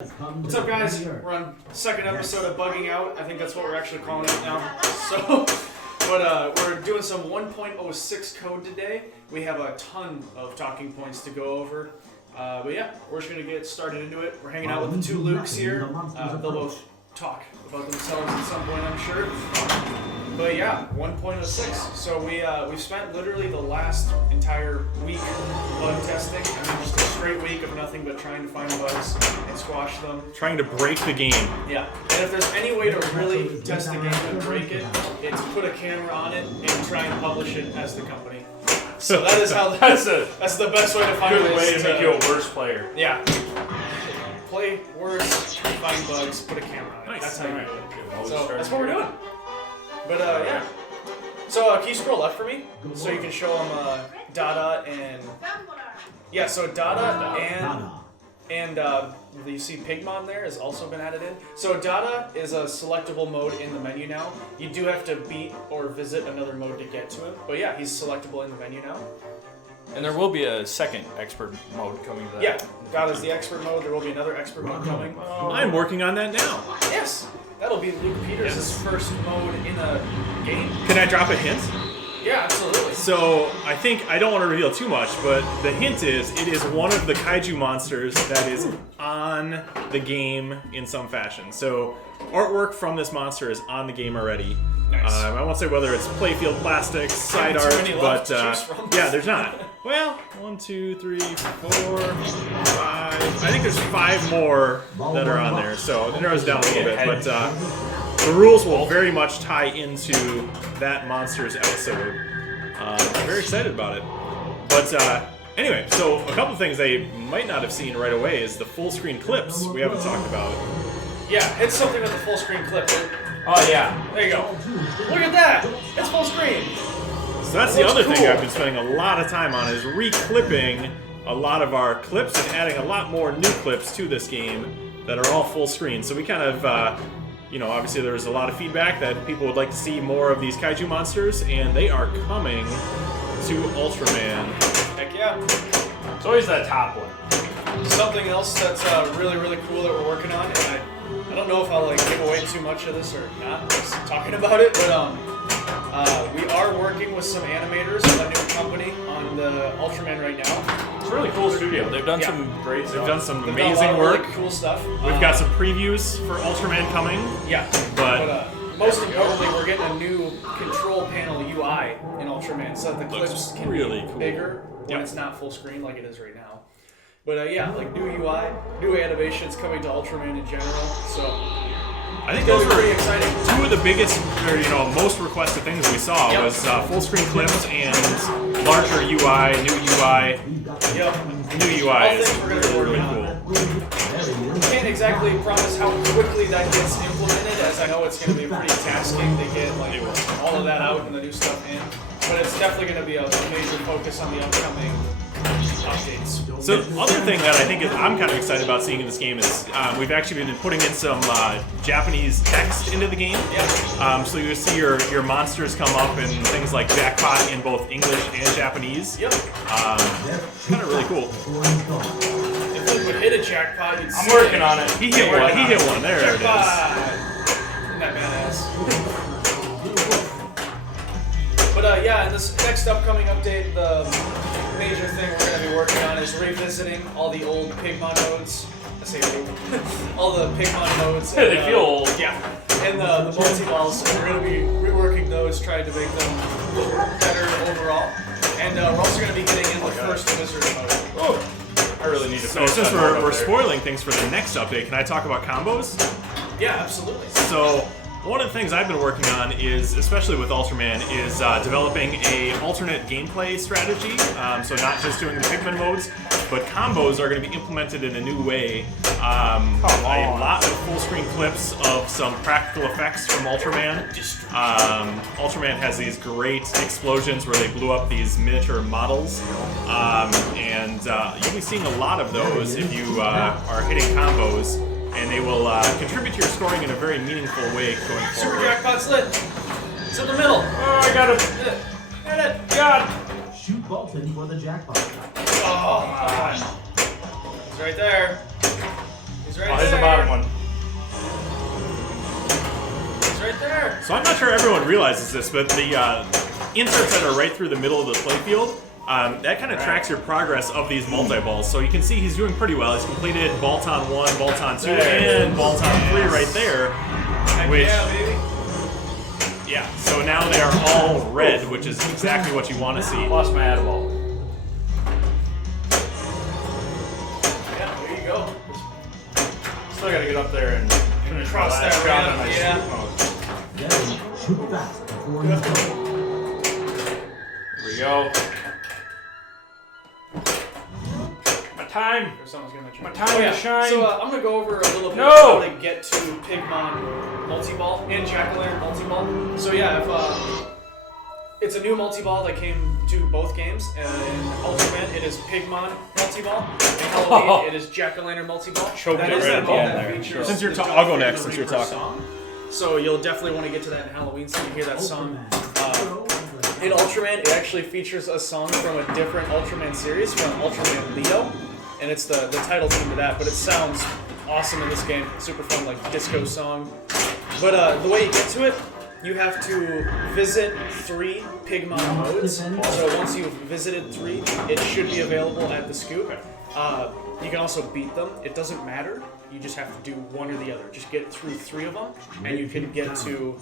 What's up, guys? We're on second episode of Bugging Out. I think that's what we're actually calling it now. So, we're doing some 1.06 code today. We have a ton of talking points to go over. But yeah, we're just gonna get started into it. We're hanging out with the two Lukes here. They'll both talk about themselves at some point, I'm sure. But yeah, 1.06. So we've spent literally the last entire week bug testing. I mean, just a straight week of nothing but trying to find bugs and squash them. Trying to break the game. Yeah, and if there's any way to really test the game and break it, it's put a camera on it and try and publish it as the company. So that is how that's the best way to find Good way to make you a worse player. Yeah. Play worse, find bugs, put a camera on it. Nice. That's how you do it. So that's what we're doing. But yeah. So can you scroll left for me so you can show them Dada and yeah. So Dada and you see Pigmon there has also been added in. So Dada is a selectable mode in the menu now. You do have to beat or visit another mode to get to him. But yeah, he's selectable in the menu now. And there will be a second expert mode coming to that. Yeah, Dada's the expert mode. There will be another expert mode coming. I'm working on that now. Yes, that'll be Luke Peters' first mode in a game. Can I drop a hint? Yeah, absolutely. So I don't want to reveal too much, but the hint is it is one of the kaiju monsters that is on the game in some fashion. So artwork from this monster is on the game already. Nice. I won't say whether it's playfield plastics, side art, but yeah, there's not. Well, 1, 2, 3, 4, 5. I think there's 5 more that are on there, so it narrows down a little bit. But the rules will very much tie into that monster's episode. I'm very excited about it. But anyway, so a couple things they might not have seen right away is the full screen clips we haven't talked about. Yeah, hit something with the full screen clip. Oh yeah. There you go. Look at that! It's full screen! So that's the other thing I've been spending a lot of time on is reclipping a lot of our clips and adding a lot more new clips to this game that are all full screen. So we kind of, obviously there was a lot of feedback that people would like to see more of these kaiju monsters, and they are coming to Ultraman. Heck yeah. It's always that top one. Something else that's really, really cool that we're working on, and I don't know if I'll give away too much of this or not, just talking about it, but we are working with some animators with a new company on the Ultraman right now. It's a really cool studio. They've done some great stuff. They've done some They've amazing done a lot of work. really cool stuff. We've got some previews for Ultraman coming. Yeah, but most importantly, we're getting a new control panel UI in Ultraman, so that the clips can really be cool. bigger when it's not full screen like it is right now. But yeah, new UI, new animations coming to Ultraman in general. So I think those those are pretty were exciting. two of the biggest, or most requested things we saw was full screen clips and larger UI, new UI. Yep. New UI All is things we're gonna be really working on. cool. Can't exactly promise how quickly that gets implemented, as I know it's going to be pretty tasking to get all of that out and the new stuff in. But it's definitely going to be a major focus on the upcoming updates. So the other thing that I think I'm kind of excited about seeing in this game is we've actually been putting in some Japanese text into the game. Yeah. So you see your monsters come up and things like jackpot in both English and Japanese. Yep. Kind of really cool. If we would hit a jackpot, you'd see I'm working on it. He hit one. He hit one. There it is. Jackpot! Isn't that badass? But yeah, in this next upcoming update, the major thing we're going to be working on is revisiting all the old Pigmon modes. I say old. All the Pigmon modes. They feel old. Yeah. And the multi-balls, so we're going to be reworking those, trying to make them better overall. And we're also going to be getting in the first wizard mode. Oh, I really need to So finish since that mode we're up there. spoiling things for the next update, can I talk about combos? Yeah, absolutely. So one of the things I've been working on is, especially with Ultraman, is developing a alternate gameplay strategy. So not just doing the Pigman modes, but combos are going to be implemented in a new way. A lot of full screen clips of some practical effects from Ultraman. Ultraman has these great explosions where they blew up these miniature models. And you'll be seeing a lot of those if you are hitting combos. And they will contribute to your scoring in a very meaningful way going forward. Super jackpot's lit. It's in the middle. Oh, I got it. Hit it. God. Shoot Bolton for the jackpot. Oh, God. He's right there. He's He's right Oh, there. here's the bottom one. He's right there. So I'm not sure everyone realizes this, but the inserts that are right through the middle of the playfield, that kind of tracks your progress of these multi-balls. So you can see he's doing pretty well. He's completed Balton 1, Balton 2, and Balton 3 right there. Which, yeah, baby. yeah, so now they are all red, which is exactly what you want to see. Lost my Adaball. Yeah, there you go. Still gotta get up there and finish Cross my that last round ramp, on my yeah. shoot mode. Shoot fast before you go. Here we go. My time. Someone's gonna try. My time to shine. So I'm gonna go over a little bit No! of how to get to Pigmon Multiball and Jack-o'-lantern Multiball. So yeah, if it's a new multi-ball that came to both games. In Ultraman, it is Pigmon Multiball. In Halloween, it is Jack-o'-lantern Multiball. Choked That it is right the at the ball end that there. features Since you're the I'll go Dog next Fear since you're Reaper talking. song. So you'll definitely want to get to that in Halloween so you hear that song. In Ultraman, it actually features a song from a different Ultraman series, from Ultraman Leo, and it's the title theme to that, but it sounds awesome in this game. Super fun, like, disco song. But the way you get to it, you have to visit 3 Pigmon modes. So once you've visited 3, it should be available at the scoop. You can also beat them. It doesn't matter. You just have to do one or the other. Just get through 3 of them, and you can get to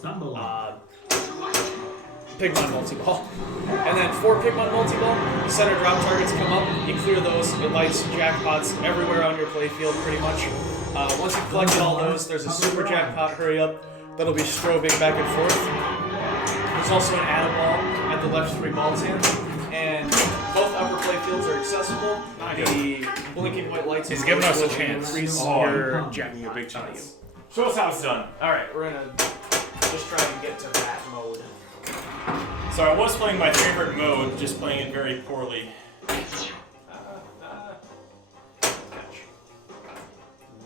Pigmon Multiball. And then for Pigmon Multiball, the center drop targets come up, you clear those, it lights jackpots everywhere on your playfield pretty much. Once you've collected all those, there's a super jackpot hurry up that'll be strobing back and forth. There's also an Adaball at the left 3 ball stands, and both upper playfields are accessible. The blinking white lights He's giving us a will chance. increase Oh, your a jackpot big value. chance. Show us how it's done. Alright, we're gonna just try and get to that mode. So I was playing my favorite mode, just playing it very poorly.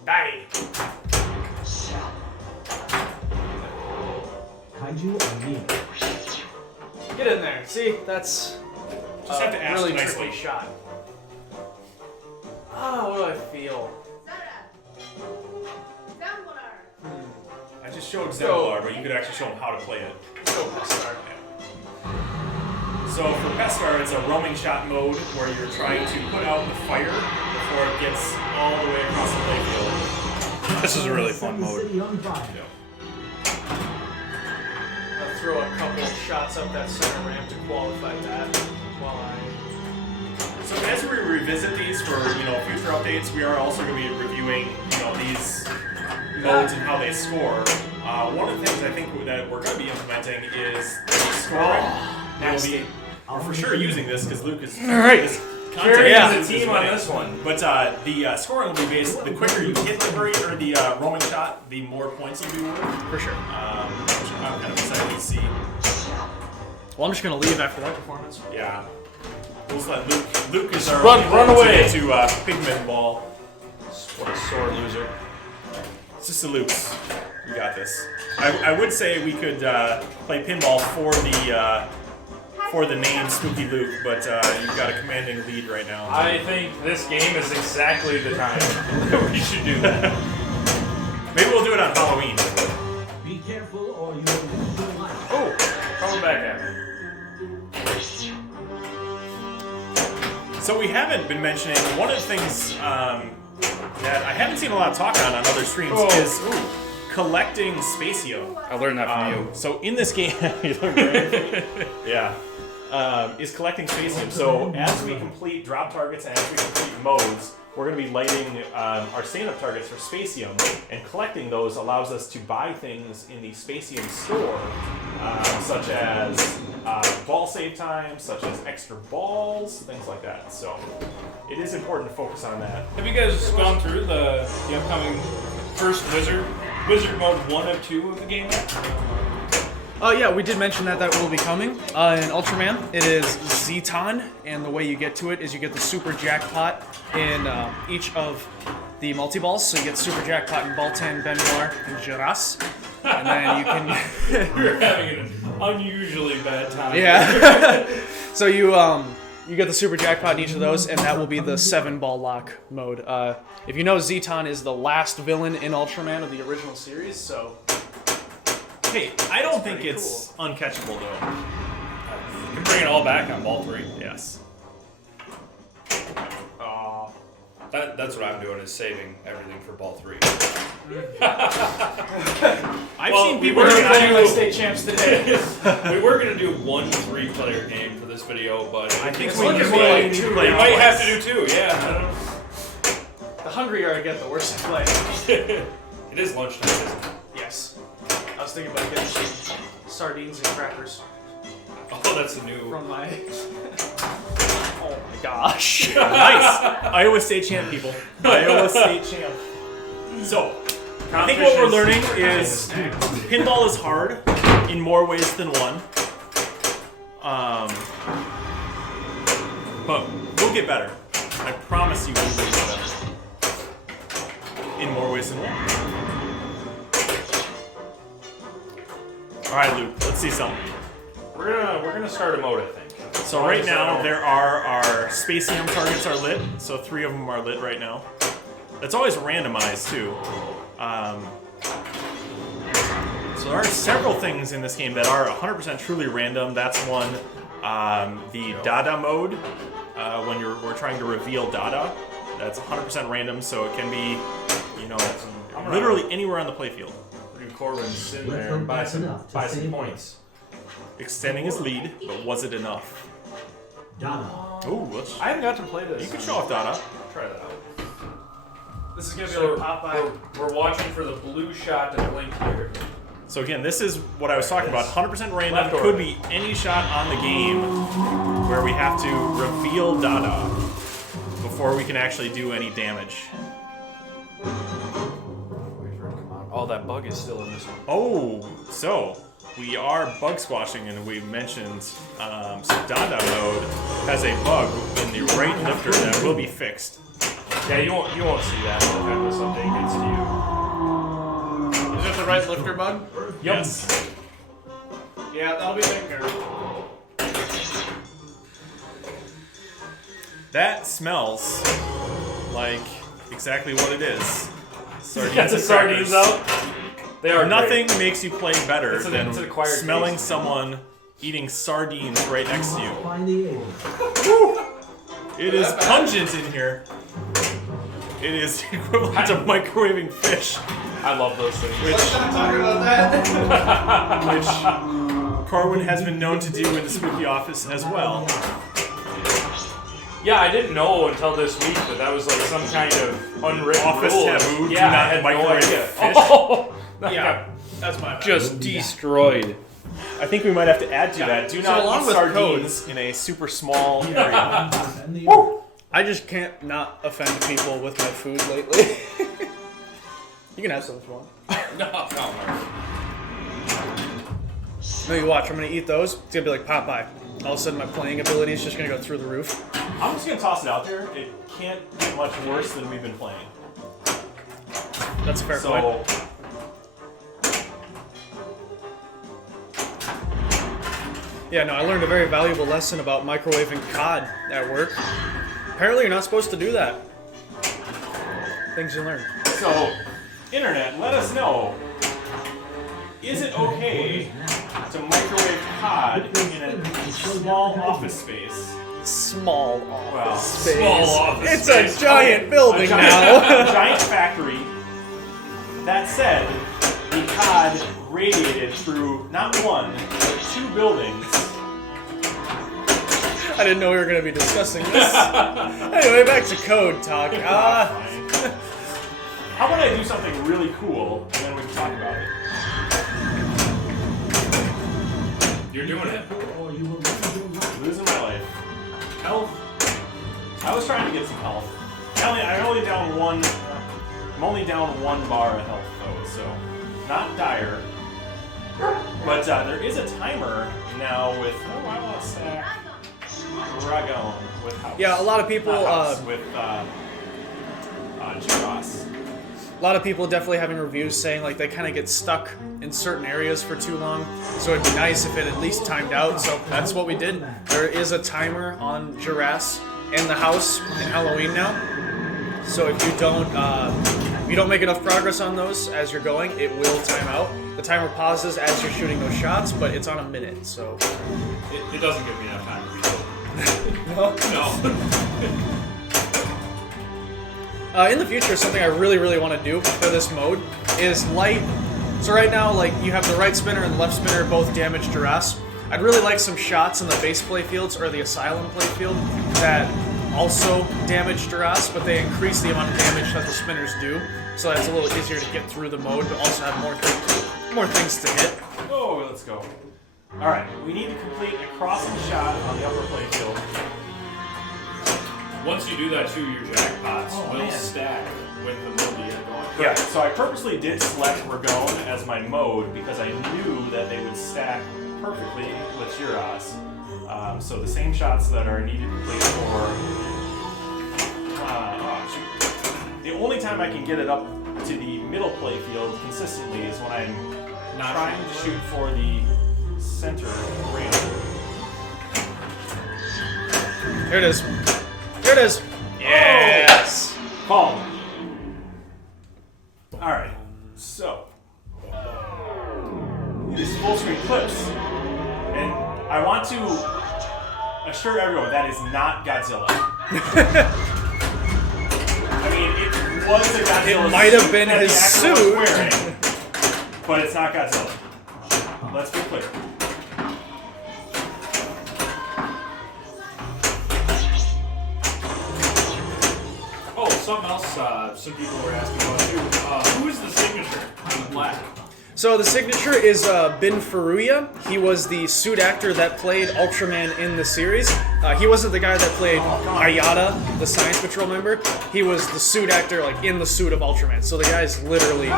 Die! Kaiju are near. Get in there. See, that's Just have to ask really nicely. tricky shot. Ah, what do I feel? I just showed Zemblar, but you could actually show him how to play it. Go Pestar. So for Pestar, it's a roaming shot mode where you're trying to put out the fire before it gets all the way across the playfield. This is a really fun mode. City on fire. I'll throw a couple shots up that center ramp to qualify that while So as we revisit these for future updates, we are also going to be reviewing these modes and how they score. One of the things I think that we're going to be implementing is scoring. We'll be we're for sure using this because Luke is Carry content as a team on this one. But the scoring will be based. The quicker you hit the hurry or the roaming shot, the more points you'll be worth. For sure. Which I'm kind of excited to see. Well, I'm just gonna leave after that performance. Yeah. We'll just let Luke. Luke is our Run only away. to Pigmon Ball. What a sore loser. It's just a Luke's. We got this. I would say we could play pinball for the name Spooky Luke, but you've got a commanding lead right now. I think this game is exactly the time that we should do that. Maybe we'll do it on Halloween. Be careful or you will lose your life. Oh, coming back at me. So we haven't been mentioning one of the things that I haven't seen a lot of talk on other streams is collecting Spatium. I learned that from you. So in this game, you learned right? Yeah, is collecting Spatium. So as we complete drop targets and as we complete modes, we're going to be lighting our stand-up targets for Spatium, and collecting those allows us to buy things in the Spatium store, such as ball save time, such as extra balls, things like that. So it is important to focus on that. Have you guys gone through the upcoming first Wizard mode 1 of 2 of the game? Yeah, we did mention that will be coming. In Ultraman, it is Zeton, and the way you get to it is you get the super jackpot in each of the multi-balls. So you get super jackpot in Baltan, Benoir, and Jaras. And then you can... We're having an unusually bad time. Yeah. So you You get the super jackpot in each of those, and that will be the 7-ball lock mode. If you know, Zeton is the last villain in Ultraman of the original series, so... Hey, I don't think it's uncatchable, though. You can bring it all back on Ball 3. Yes. That's what I'm doing, is saving everything for Ball 3. I've Well, seen we people were do gonna that. do- state champs today. We were going to do 1 3-player game for this video, but I think It's we looking can more like need to two. play we might twice. have to do 2, yeah. I don't know. The hungrier I get, the worse I play. It is lunchtime, isn't it? Yes. I was thinking about getting some sardines and crackers Oh, that's a new... from my... Oh my gosh. Nice. Iowa State champ, people. Iowa State champ. So, I think what we're learning is pinball is hard in more ways than one. But we'll get better. I promise you we'll get better. In more ways than one. Alright, Luke, let's see something. We're gonna start a mode, I think. So right now, there are our Spacium targets are lit, so 3 of them are lit right now. That's always randomized, too. So there are several things in this game that are 100% truly random. That's one. The Dada mode, when we're trying to reveal Dada, that's 100% random, so it can be, you know, literally anywhere on the playfield. Dude, Corbin's sitting there and buy some points. Extending his lead, but was it enough? Donna. Ooh, let's... I haven't got to play this. You can show off Dada. Try that out. This is gonna be So like Popeye. we're watching for the blue shot to blink here. So again, this is what I was talking about. 100% random. Left Could order. be any shot on the game where we have to reveal Dada before we can actually do any damage. Oh, that bug is still in this one. Oh, so we are bug squashing, and we mentioned so Dada mode has a bug in the right lifter that will be fixed. Yeah, you won't see that by the time this update gets to you. Is it the right lifter bug? Yes. Yeah, that'll be taken care of. That smells like exactly what it is. Sardines Got the and sardines crackers. out. They are Nothing great. makes you play better It's than an acquired smelling taste. someone eating sardines right next to you. Find the able. It is pungent in here. It is equivalent to microwaving fish, I love those things. Let's not talk about that. which Corwin has been known to do in the spooky office as well. Yeah, I didn't know until this week that that was like some kind of unwritten Office rule. taboo, do Yeah, I not had no microwave idea. fish. Oh, Yeah, that's my bad. just destroyed. I think we might have to add to that. Do So not along eat with sardines in a super small area. And the able. I just can't not offend people with my food lately. You can have some if you want. No. No, you watch. I'm gonna eat those. It's gonna be like Popeye. All of a sudden, my playing ability is just gonna go through the roof. I'm just gonna toss it out there. It can't get much worse than we've been playing. That's a fair point. So Yeah, no, I learned a very valuable lesson about microwaving cod at work. Apparently, you're not supposed to do that. Things you learn. So, internet, let us know. Is it okay to microwave cod in a small office space? Small Well, space. small office It's space. a giant building A giant, now. a giant factory. That said, the cod radiated through not one, but 2 buildings. I didn't know we were going to be discussing this. Anyway, back to code talk. How about I do something really cool and then we can talk about it? You're doing it. Or you will lose your life. Losing my life. Health. I was trying to get some health. I'm only down 1 bar of health though, so not dire. But there is a timer now with I want to stack Dragon with house. Yeah, a lot of people. Not house, with G-Ross. A lot of people definitely having reviews saying like they kind of get stuck in certain areas for too long, so it'd be nice if it at least timed out. So that's what we did. There is a timer on giraffes in the house in Halloween now. So if you don't make enough progress on those as you're going, it will time out. The timer pauses as you're shooting those shots, but it's on a minute, so It doesn't give me enough time to reload. no. No. In the future, something I really want to do for this mode is light. So right now, like, you have the right spinner and the left spinner both damage giraffes. I'd really like some shots in the base playfields or the asylum playfield that also damage giraffes, but they increase the amount of damage that the spinners do. So that's a little easier to get through the mode, but also have more things to hit. Oh, let's go. All right, we need to complete a crossing shot on the upper playfield. Once you do that too, your jackpots will stack with the mode that you're going. Yeah, so I purposely did select Ragone as my mode because I knew that they would stack perfectly with Shiraz. So the same shots that are needed to play for... the only time I can get it up to the middle playfield consistently is when I'm not trying to shoot for the center rail. Here it is. Here it is. Yes. Call. Alright, so these full screen clips. And I want to assure everyone that is not Godzilla. I mean, it was a Godzilla. It might have been that his the actor was suit. wearing, but it's not Godzilla. Let's be clear. Oh, something else some people were asking about too. Who is the signature on the black? So the signature is Ben Faruya. He was the suit actor that played Ultraman in the series. He wasn't the guy that played Hayata, the Science Patrol member. He was the suit actor, like in the suit of Ultraman. So the guy's literally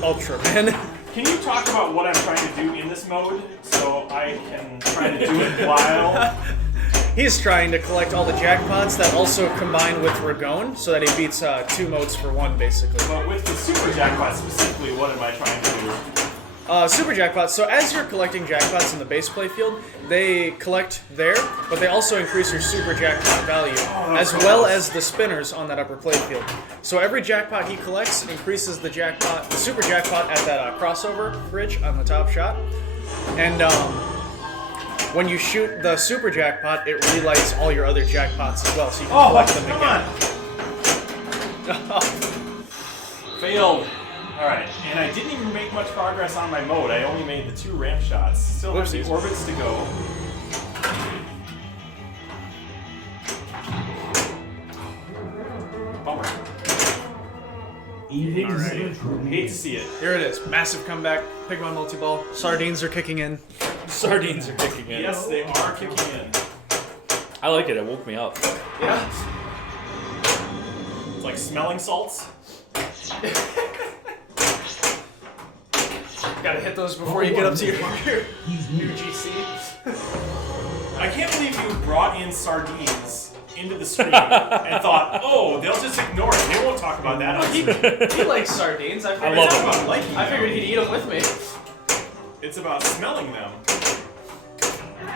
Ultraman. Can you talk about what I'm trying to do in this mode so I can try to do it while... He's trying to collect all the jackpots that also combine with Ragone, so that he beats 2 modes for 1, basically. But with the super jackpot specifically, what am I trying to do? Super jackpots. So as you're collecting jackpots in the base playfield, they collect there, but they also increase your super jackpot value, as well as the spinners on that upper playfield. So every jackpot he collects increases the super jackpot at that crossover bridge on the top shot. And when you shoot the super jackpot, it relights all your other jackpots as well, so you can collect them again. Failed. Alright, and I didn't even make much progress on my mode. I only made the 2 ramp shots. Still have the orbits to go. Bummer. Alright, hate to see it. Here it is. Massive comeback. Pigmon Multiball. Sardines are kicking in. Sardines are kicking in. Yes, they are kicking in. I like it. It woke me up. Yeah. It's like smelling salts. Gotta hit those before you get up to your new GC. I can't believe you brought in sardines into the stream and thought, oh, they'll just ignore it. They won't talk about that on stream. He likes sardines. I figured, love them. About liking I figured them. he'd eat them with me. It's about smelling them.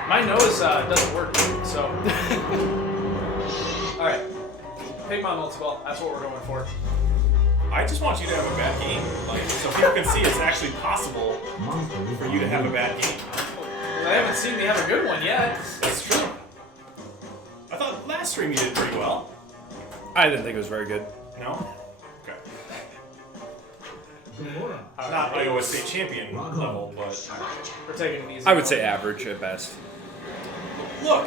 My nose doesn't work, so. Alright. Pigmon Multiball. That's what we're going for. I just want you to have a bad game, like, so people can see it's actually possible for you to have a bad game. Well, they haven't seen me have a good one yet. That's true. I thought last stream you did pretty well. I didn't think it was very good. No? Okay. Not Iowa State champion level, but We're taking it easy. I would say average at best. look.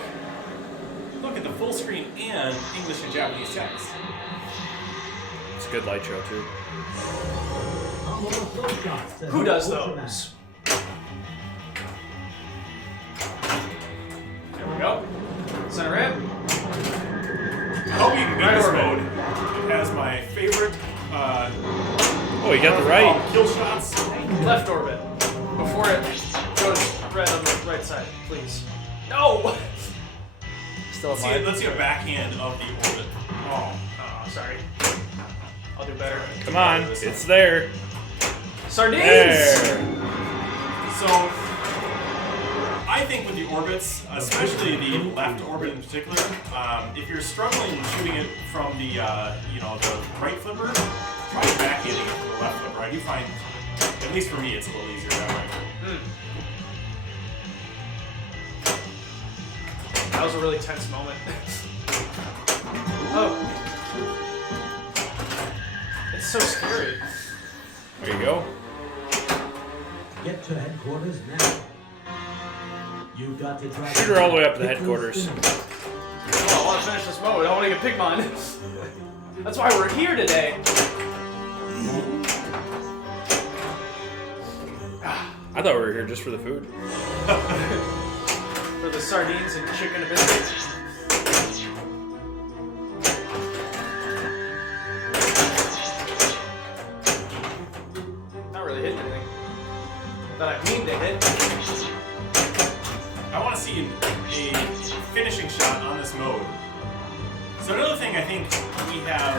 Look at the full screen and English and Japanese text. It's a good light show too. Who does those? There we go. Center ramp. I hope you can beat this mode. It has my favorite Oh, you got the right. kill shots. Left orbit. Before it goes red on the right side, please. No! Still Let's see a backhand of the orbit. Oh, sorry. I'll do better. Come on, it's there. Sardines! There. So, I think with the orbits, especially the left orbit in particular, if you're struggling shooting it from the the right flipper, try back hitting it from the left flipper. I do find, at least for me, it's a little easier that way. That was a really tense moment. Oh. It's so scary. There you go. Get to headquarters now. You've got to try. Shoot her all the way up to the headquarters. Oh, I want to finish this mode. I want to get Pigmon. That's why we're here today. I thought we were here just for the food. For the sardines and chicken and biscuits. Not really hitting anything. That I mean to hit. I want to see a finishing shot on this mode. So another thing I think we have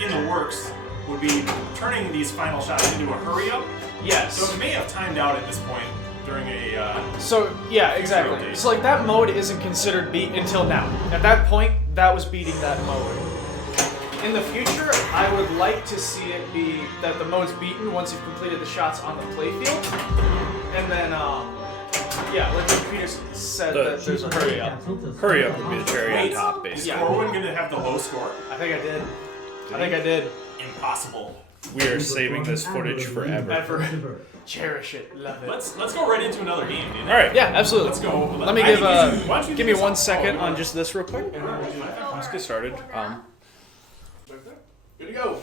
in the works would be turning these final shots into a hurry up. Yes. So it may have timed out at this point during a. So yeah, exactly. Rotate. So like that mode isn't considered beat until now. At that point, that was beating that mode. In the future, I would like to see it be that the mode's beaten once you've completed the shots on the playfield, and then yeah, like what Peter said, that there's a hurry up. Hurry up would be the cherry on top, Is basically. Yeah. Corwin going to have the low score? I think I did. I think I did. Impossible. We are saving this footage forever. Ever. Cherish it. Love it. Let's go right into another game, dude. All right. Yeah, absolutely. Let's go. Let me I give think you should- why don't you give do me this 1 on- second oh, on just this real quick. Let's get started. Good to go.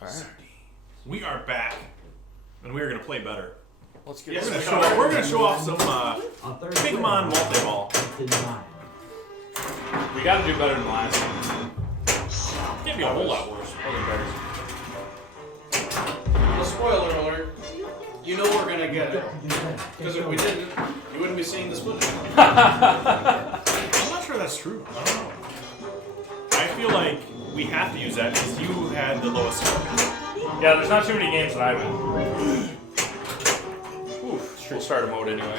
All right. We are back, and we are going to play better. Let's get Yes, this. we're going to show off some Pigmon Pigmon Multiball. We got to do better than last time. Can't be a whole lot worse. Well, spoiler alert. You know we're gonna get it. Because if we didn't, you wouldn't be seeing this footage. I'm not sure that's true. I don't know. I feel like we have to use that because you had the lowest score. Yeah, there's not too many games that I've been. Oof. Street starter mode anyway.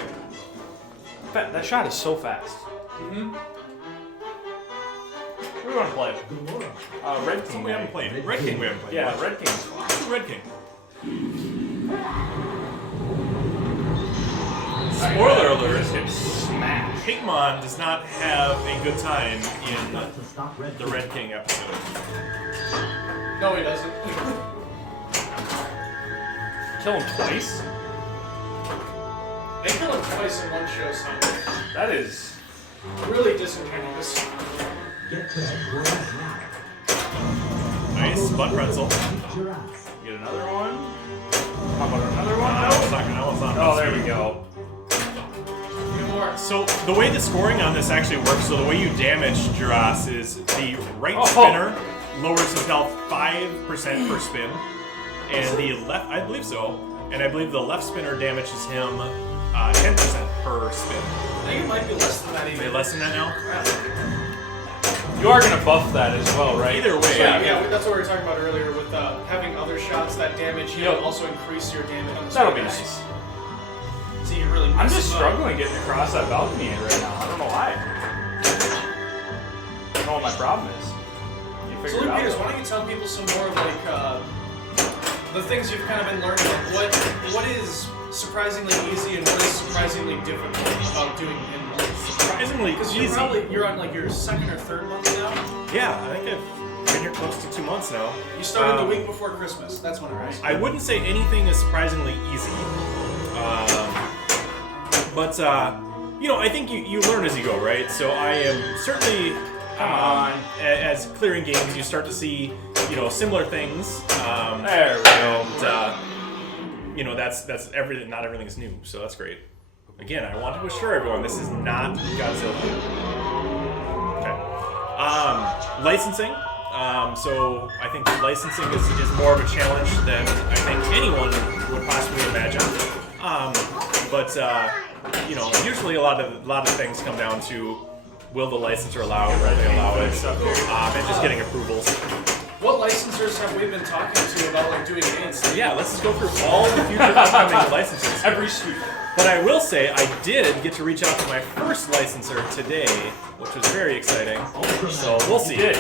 That shot is so fast. Who do we want to play? Red King. We haven't played. Red King we haven't played. Yeah, Red King's fun. Let's do Red King. Spoiler alert, smash. Pigmon does not have a good time in the Red King episode. No, he doesn't. Kill him twice? They kill him twice in one show, son. That is... Really disingenuous. Get to headquarters now. Nice, butt pretzel. Get another one? How about another one? That one's not gonna. Oh, there we go. Few more. So the way the scoring on this actually works, so the way you damage Duras is the right Oh. spinner lowers his health 5% per spin, and the left, I believe so, and I believe the left spinner damages him 10% per spin. I think it might be less than that Are they even. less than that now? You are going to buff that as well, right? Either way, Yeah, that's what we were talking about earlier with having other shots that damage you Yep. also increase your damage on the That'll be spinners. nice. So you really I'm mix just them up. struggling getting across that balcony right now. I don't know why. I don't know what my problem is. You So figure Luke it out. Peters, why don't you tell people some more like the things you've kind of been learning? Like what is surprisingly easy and what is surprisingly difficult about doing pinball? Surprisingly Because easy. you're on like your second or third month now. Yeah, I think I've been here close to 2 months now. You started the week before Christmas. That's when it was. I wouldn't say anything is surprisingly easy. But I think you learn as you go, right? So I am certainly, as clearing games, you start to see, similar things. There we go. And, that's everything. Not everything is new, so that's great. Again, I want to assure everyone this is not Godzilla. Okay. Licensing. So I think licensing is more of a challenge than I think anyone would possibly imagine. Usually a lot of things come down to will the licensor allow it, will they allow it, and just getting approvals. What licensors have we been talking to about like doing games? Yeah, let's just go through all the future upcoming licenses. Every suit. But I will say, I did get to reach out to my first licensor today, which was very exciting. So we'll see. Did.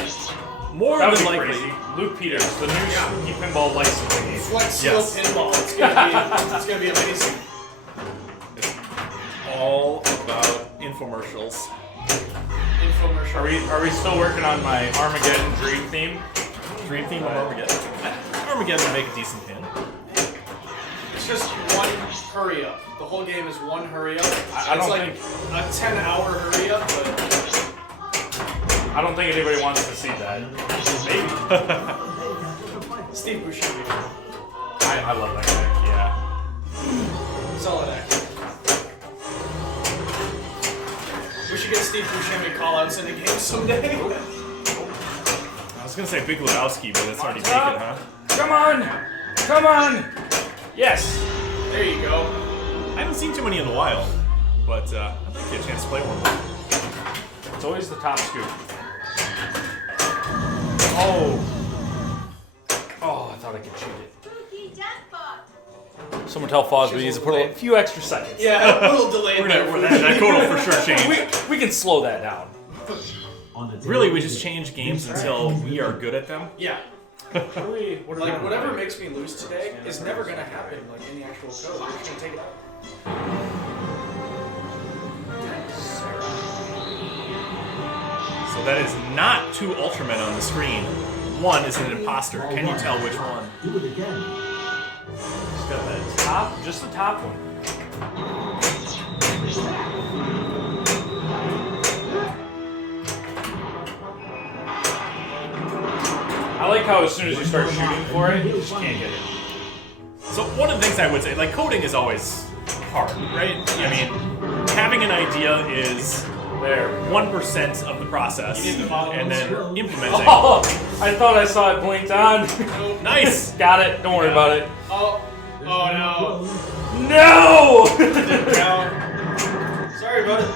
More That would than be likely. crazy. Luke Peters, the new Spooky Pinball licensing. Flex Seal Yes. Pinball. It's gonna be amazing. All about infomercials. Infomercial. Are we still working on my Armageddon Dream theme? Dream theme of Armageddon. Armageddon would make a decent pin. It's just one hurry up. The whole game is one hurry up. I don't like think- a 10-hour hurry up, but I don't think anybody wants to see that. Maybe. Steve Buscemi. I love that guy. Yeah. Solid actor. We should get Steve Buscemi call-outs in the game someday. I was gonna say Big Lebowski, but it's already taken, huh? Come on! Come on! Yes! There you go. I haven't seen too many in a while, but I'd like to get a chance to play one more. It's always the top scoop. Oh! Oh, I thought I could cheat it. Someone tell Fosby he needs to put a few extra seconds. Yeah, a little delayed there. That code will for sure change. We can slow that down. Really, we just change games until we are good at them. Yeah. Like, whatever makes me lose today is never gonna happen, like, in the actual code. I'm just gonna take it. So that is not two Ultramen on the screen. One is an imposter. Can you tell which one? Do it again. Just got that top, just the top one. I like how as soon as you start shooting for it, you just can't get it. So one of the things I would say, like coding is always hard, right? I mean, having an idea is There. 1% of the process, You need the model and then ones. implementing. Oh, I thought I saw it blinked on. Nice! Got it. Don't worry about it. Oh no. No! No. Sorry about it.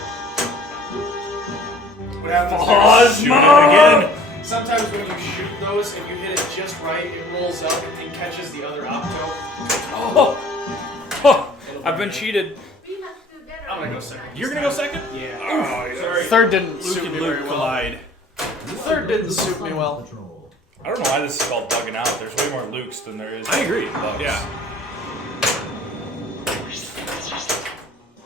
What happens Pause, Shoot Mom! it again. Sometimes when you shoot those, if you hit it just right, it rolls up and catches the other opto. Oh. I've been cheated. I'm gonna go second. You're gonna go second? Yeah. Oh, Sorry. Third didn't Luke suit and me Luke very well. collide. Third didn't suit me well. Control. I don't know why this is called bugging out. There's way more Lukes than there is. I agree. bugs. Yeah.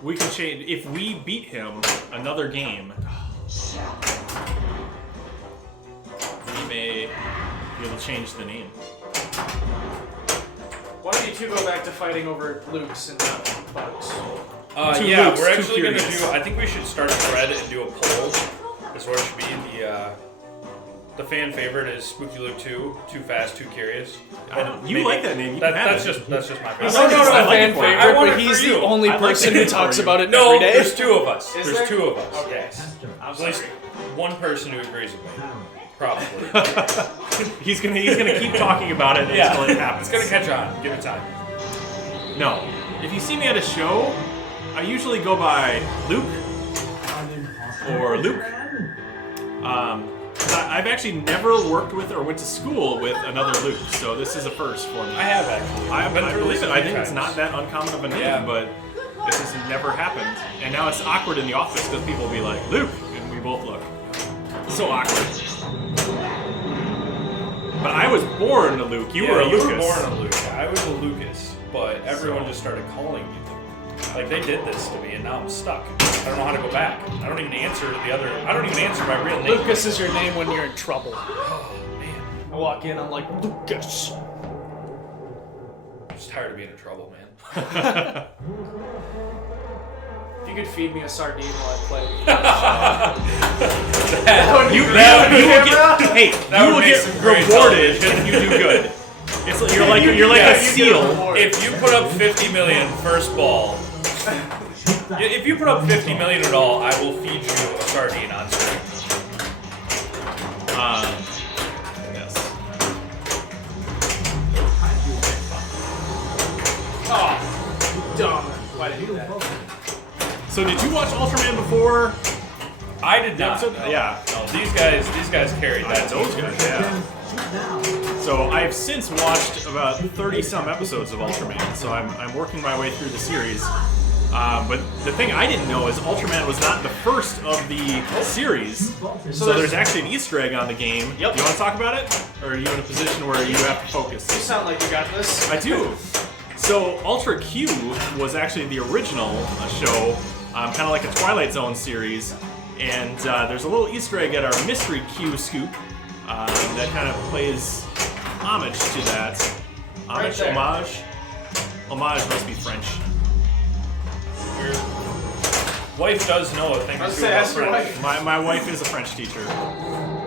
We can change if we beat him another game. We may be able to change the name. Why don't you two go back to fighting over Luke's and not bugs? Two Yeah, Lukes, we're two actually gonna Curious. do. I think we should start a thread and do a poll. Is what it should be. The fan favorite is Spooky Luke 2, Too Fast, Too Curious. You like that name? You can have That's it. that's just my I favorite. like it. I like fan it for you. favorite, I want but it he's for the you. only I like person it who for talks you. about it No, every day. there's two of us. Is There's there? two of us. Okay. Yes. I'm At least sorry. one person who agrees with me. Probably. He's gonna keep talking about it Yeah. until it happens. It's gonna catch on. Give it time. No. If you see me at a show, I usually go by Luke or Luke. 'Cause I've actually never worked with or went to school with another Luke, so this is a first for me. I have actually. I Been through believe this it. a I few think it's times. not that uncommon of a name, Yeah. but this has never happened. And now it's awkward in the office because people will be like, Luke, and we both look. So awkward. But I was born a Luke. You were a Lucas. You were born a Luke. I was a Lucas, but everyone just started calling me Luke. Like they did this to me, and now I'm stuck. I don't know how to go back. I don't even answer the other. I don't even answer my real name. Lucas is your name when you're in trouble. Oh man, I walk in, I'm like, Lucas. I'm just tired of being in trouble, man. If you could feed me a sardine while I play. You will get, hey, That you would will make get some great rewarded television. if you do good. It's like, you're like Yeah, a seal. If you put up 50 million first ball, if you put up 50 million at all, I will feed you a sardine on stream. Yes. Oh, dumb. Why did I do that? So did you watch Ultraman before I did not. episode? No. Yeah. No, these guys carried that. Those guys, yeah. So I've since watched about 30-some episodes of Ultraman, so I'm working my way through the series. But the thing I didn't know is Ultraman was not the first of the series. So there's actually an Easter egg on the game. Yep. You want to talk about it? Or are you in a position where you have to focus? You sound like you got this. I do. So Ultra Q was actually the original show, kind of like a Twilight Zone series. And there's a little Easter egg at our Mystery Q scoop that kind of plays homage to that. Homage, Right there. homage? Homage must be French. Your wife does know a thing or Let's two say about ask your French. wife. My wife is a French teacher.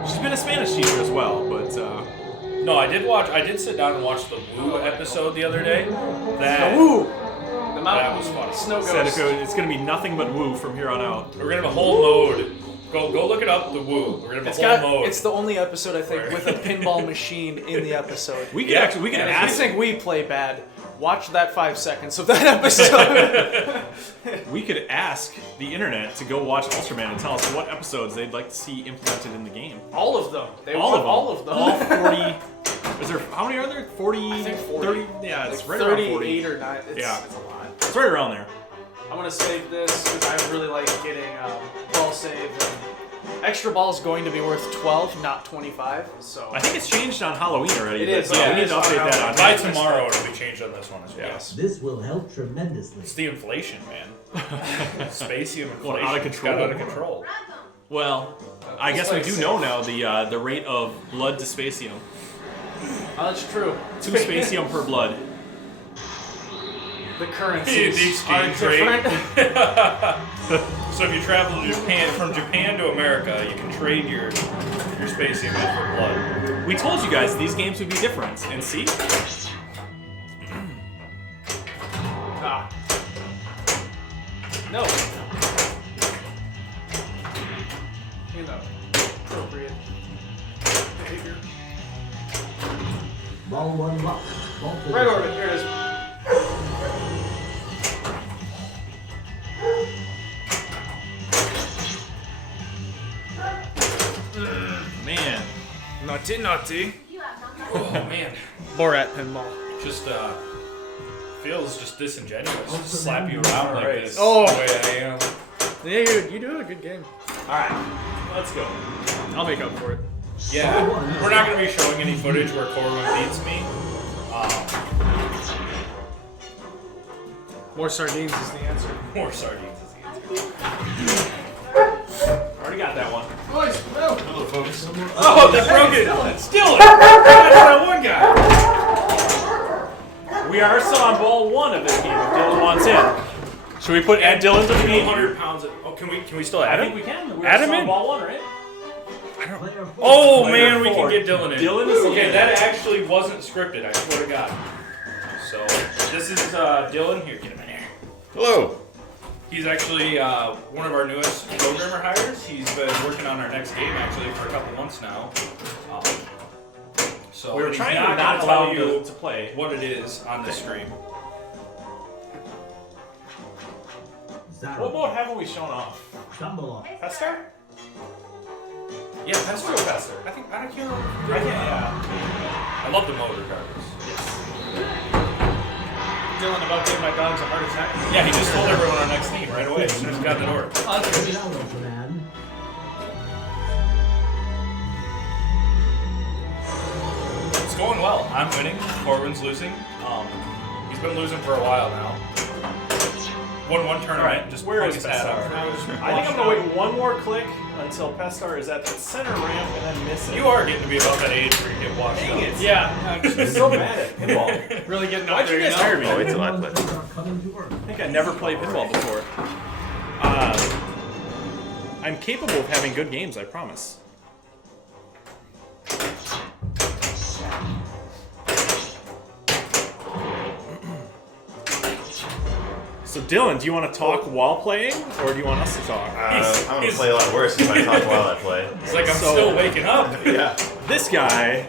She's been a Spanish teacher as well, but No, I did sit down and watch the Woo episode the other day. That Woo! The mountain that was funny. snow said ghost. it's going to be nothing but woo from here on out. We're gonna have a whole mode. Go look it up. The Woo. We're gonna have a whole mode. It's the only episode I think with a pinball machine in the episode. We could Yeah. we could And if you ask think we play bad, watch that 5 seconds of that episode. we could ask the internet to go watch Ultraman and tell us what episodes they'd like to see implemented in the game. All of them. They All want of them. all of them. All 40. Is there how many are there? 40. I think 40. 30. Yeah, it's Like right around 38 40. or 9. Yeah. It's a lot. It's right around there. I'm gonna save this because I really like getting ball save. And extra ball's going to be worth 12, not 25. So I think it's changed on Halloween already. It is, but yeah, we it need is to on update that on By here. tomorrow, it'll be changed on this one as well. Yes. This will help tremendously. It's the inflation, man. Spacey inflation. Going out of It's control. got out of control. Well, I guess we do know now the rate of blood to spatium. Oh, that's true. 2 spatium per blood. The The currencies are exchange rate. different. So if you travel to Japan, from Japan to America, you can trade your spacing in for blood. We told you guys these games would be different, and see? Ah. No. Inappropriate behavior. Ball one lock. Ball four. Right orbit. Here it is. Man. Naughty, naughty. Oh man, Borat pinball. just feels just disingenuous to slap you around like this. Oh. The way I am. Yeah, you do a good game. Alright, let's go. I'll make up for it. Yeah, we're not going to be showing any footage where Corwin beats me. More sardines is the answer. More sardines is the answer. Already got that one. Boys, no. Hello, folks. Oh, they broke it! Still it! That one guy! We are still on ball 1 of this game if Dylan wants in. Should we put add Dylan to the game? 100 pounds. Oh, can we still I add think him? we can. We're Add still him on in. ball 1, right? Player four. Oh Player man, we can 4. get Dylan in. Dylan is okay. in. That actually wasn't scripted. I swear to God. So this is Dylan. Here, get him in here. Hello. He's actually one of our newest programmer hires. He's been working on our next game actually for a couple months now. So We were he's trying to not not gonna allow tell you you to play. what it is on this stream. Zero. What mode haven't we shown off? Stumble off. Pestar? Yeah, that's Let's go Pestar. I think I can't. I can't, yeah. I love the motor cars. Dylan about gave my dogs a heart attack. Yeah, he just told everyone our next name right away as soon as he got the door. Now, Ultraman. It's going well. I'm winning. Corwin's losing. He's been losing for a while now. Won one tournament. Alright, Just where hung is his hat Pestar? up. I think I'm gonna wait one more click until Pestar is at that center ramp and then miss it. You are getting to be about that age where you get washed Dang up. it. Yeah, I'm I'm so bad at pinball. really getting Why'd up there, you you guys know? hire me? Oh, wait till I play. Players are coming to Earth. I think I never played pinball before. I'm capable of having good games, I promise. So Dylan, do you want to talk while playing, or do you want us to talk? I'm gonna play a lot worse if I talk while I play. It's like I'm So- still waking up. Yeah. This guy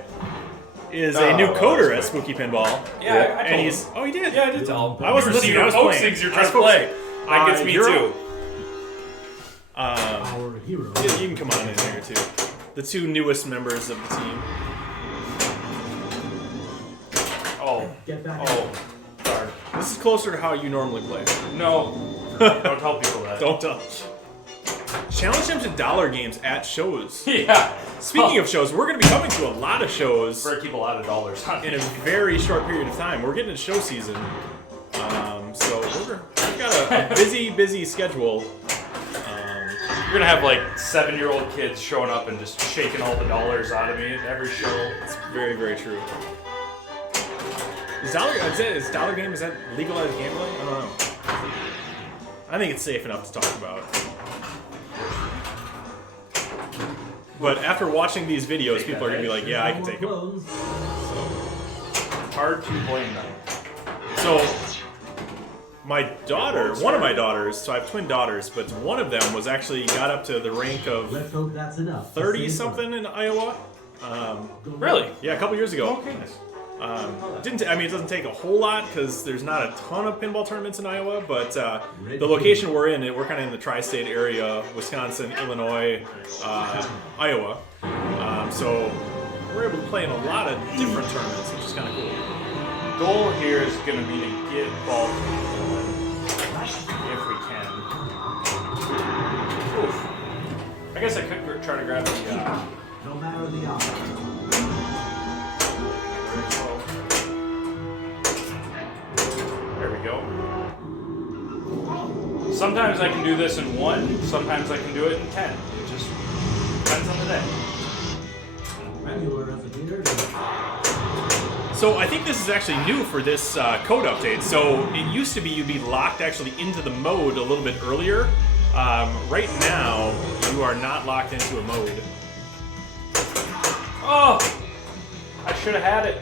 is a new Oh, coder at that's Spooky Pinball. Yeah, I told And him. he's he did. Yeah, I did tell him. I wasn't You receive listening, I was folks playing. thinks you're I trying was to play. That gets me you're- too. Our hero. You can come on in here too. The two newest members of the team. Get back. Oh, darn. This is closer to how you normally play. No. Don't tell people that. Don't touch. Challenge him to dollar games at shows. Yeah. Speaking of shows, we're going to be coming to a lot of shows We're keep a lot of dollars on in a very short period of time. We're getting into show season. So we've got a busy schedule. You're gonna have like 7-year-old kids showing up and just shaking all the dollars out of me at every show. It's very, very true. Is dollar game, is that legalized gambling? I don't know. I think it's safe enough to talk about. But after watching these videos, people are gonna be like, yeah, I can take them. Hard to blame them. So, my daughter, one of my daughters, so I have twin daughters, but one of them was actually got up to the rank of Let's hope that's enough. 30-something in Iowa. Really? Yeah, a couple years ago. Oh, goodness. It doesn't take a whole lot because there's not a ton of pinball tournaments in Iowa, but the location we're in, we're kind of in the tri-state area, Wisconsin, Illinois, Iowa. So we're able to play in a lot of different tournaments, which is kind of cool. Goal here is going to be to get ball if we can. Oof. I guess I could try to grab the. No matter the odds. There we go. Sometimes I can do this in 1. Sometimes I can do it in 10. It just depends on the day. Regular as a leader. So I think this is actually new for this code update. So it used to be you'd be locked actually into the mode a little bit earlier. Right now, you are not locked into a mode. Oh! I should have had it.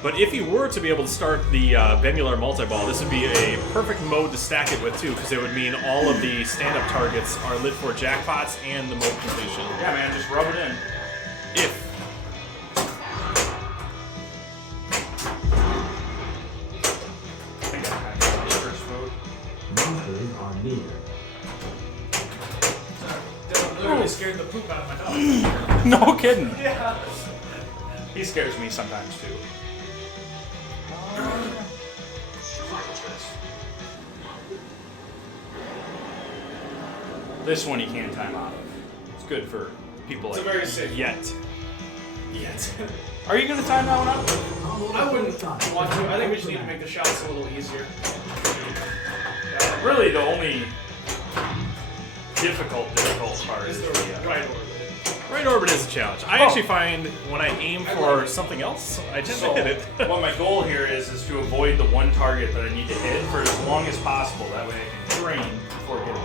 But if you were to be able to start the Pigmon Multiball, this would be a perfect mode to stack it with too, because it would mean all of the stand-up targets are lit for jackpots and the mode completion. Yeah, man, just rub it in. If. I think I kind of the first mode. Monsters are near. That literally scared the poop out of my dog. No kidding. Yeah. He scares me sometimes too. This one you can't time out of. It's good for people It's like a very safe. Yet. Yes. Are you gonna time that one out? I wouldn't want to. I think we just need to make the shots a little easier. Really, the only difficult part Is is the right order. Right orbit is a challenge. I actually find when I aim for something else, I tend to hit it. What my goal here is to avoid the one target that I need to hit for as long as possible. That way I can train before hitting it.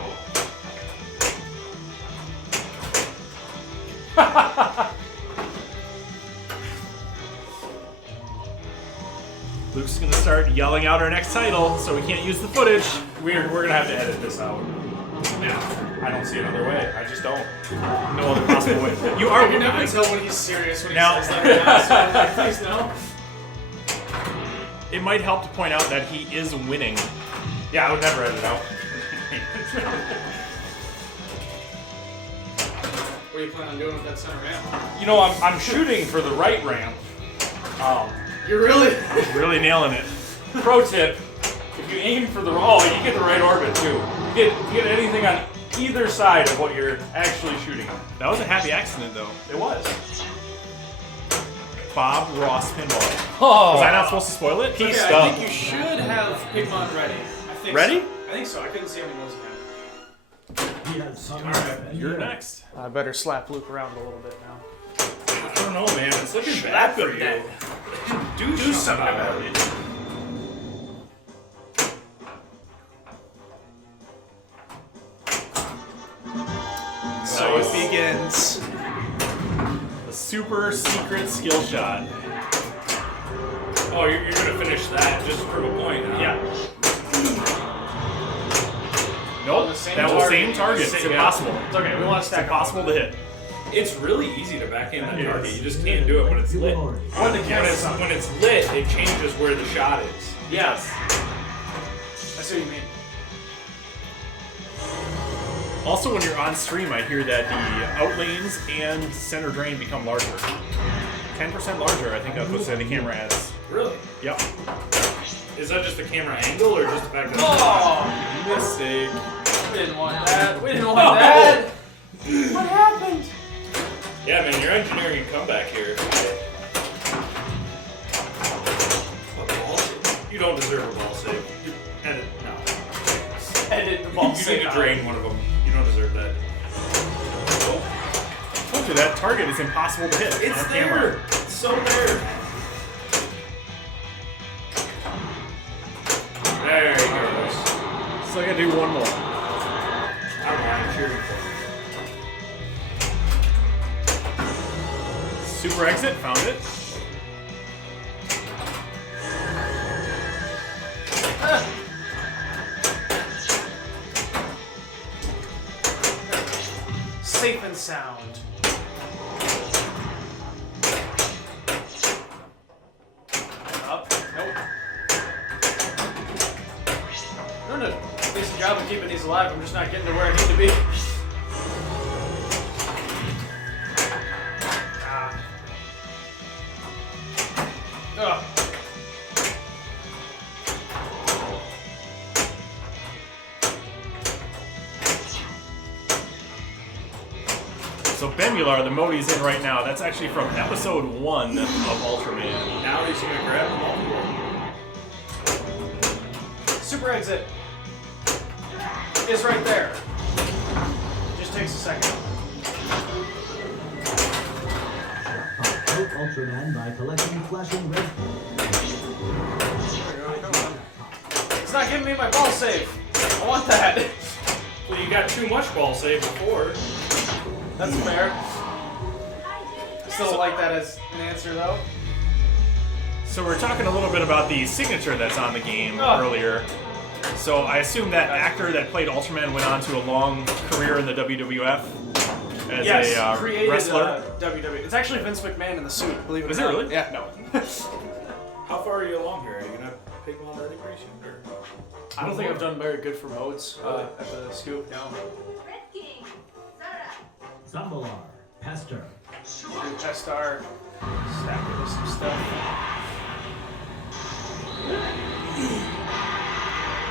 Luke's gonna start yelling out our next title, so we can't use the footage. We're gonna have to edit this out. Yeah, I don't see another way. I just don't. No other possible way. You are. You never tell when he's serious when he Now- says that. So please no. It might help to point out that he is winning. Yeah, I would never edit out. What do you plan on doing with that center ramp? You know, I'm shooting for the right ramp. You're really. Really nailing it. Pro tip: if you aim for the you get the right orbit too. You get anything on either side of what you're actually shooting at. That was a happy accident, though. It was. Bob Ross pinball. Oh, Was I not supposed to spoil it? Okay, I think you should have Pigmon ready. I think Ready? So. I think so. I couldn't see how many moves he had. Alright, you're next. I better slap Luke around a little bit now. I don't know, man. It's looking bad for you. Do something about it. So it begins. A super secret skill shot. Oh, you're gonna finish that just to prove a point, huh? Yeah. Oh, Nope. the same That was target. same target. It's Yeah. impossible. It's okay. We want to It's stack impossible to hit. It's really easy to backhand that It target. is. You just can't do it when it's lit. When the camera's on. When it's lit, it changes where the shot is. Yes. I see what you mean. Also, when you're on stream, I hear that the out lanes and center drain become larger. 10% larger, I think that's what the camera adds. Really? Yep. Is that just the camera angle or just the fact that? Oh, Mistake. we didn't want that. We didn't want that. What happened? Yeah, man, you're engineering a comeback here. A ball save? You don't deserve a ball save. You edit. No. Edit the ball. You need to drain one of them. You don't deserve that. I told you that target is impossible to hit It's on there. camera. It's so there. There you go. So I gotta do one more. I don't know why I'm cheering for. Super exit, found it. Safe and sound. Up. Nope. I'm doing a decent job of keeping these alive. I'm just not getting to where I need to be. Ugh. So Bemular, the mode he's in right now, that's actually from episode 1 of Ultraman. Now he's gonna grab the ball. Super exit is right there. Just takes a second. Help Ultraman by collecting flashing red. It's not giving me my ball save. I want that. Well, you got too much ball save before. That's fair. Still like that as an answer though. So we're talking a little bit about the signature that's on the game earlier. So I assume that actor that played Ultraman went on to a long career in the WWF as a created wrestler. WWE. It's actually Vince McMahon in the suit, believe it Is or it not. really? Yeah, no. How far are you along here? Are you gonna Pigmon ready pretty soon? Or? I don't think I've done very good for modes at the scoop, no. Red King, Zara. Zambalar, Pester. Do test our stack of some stuff.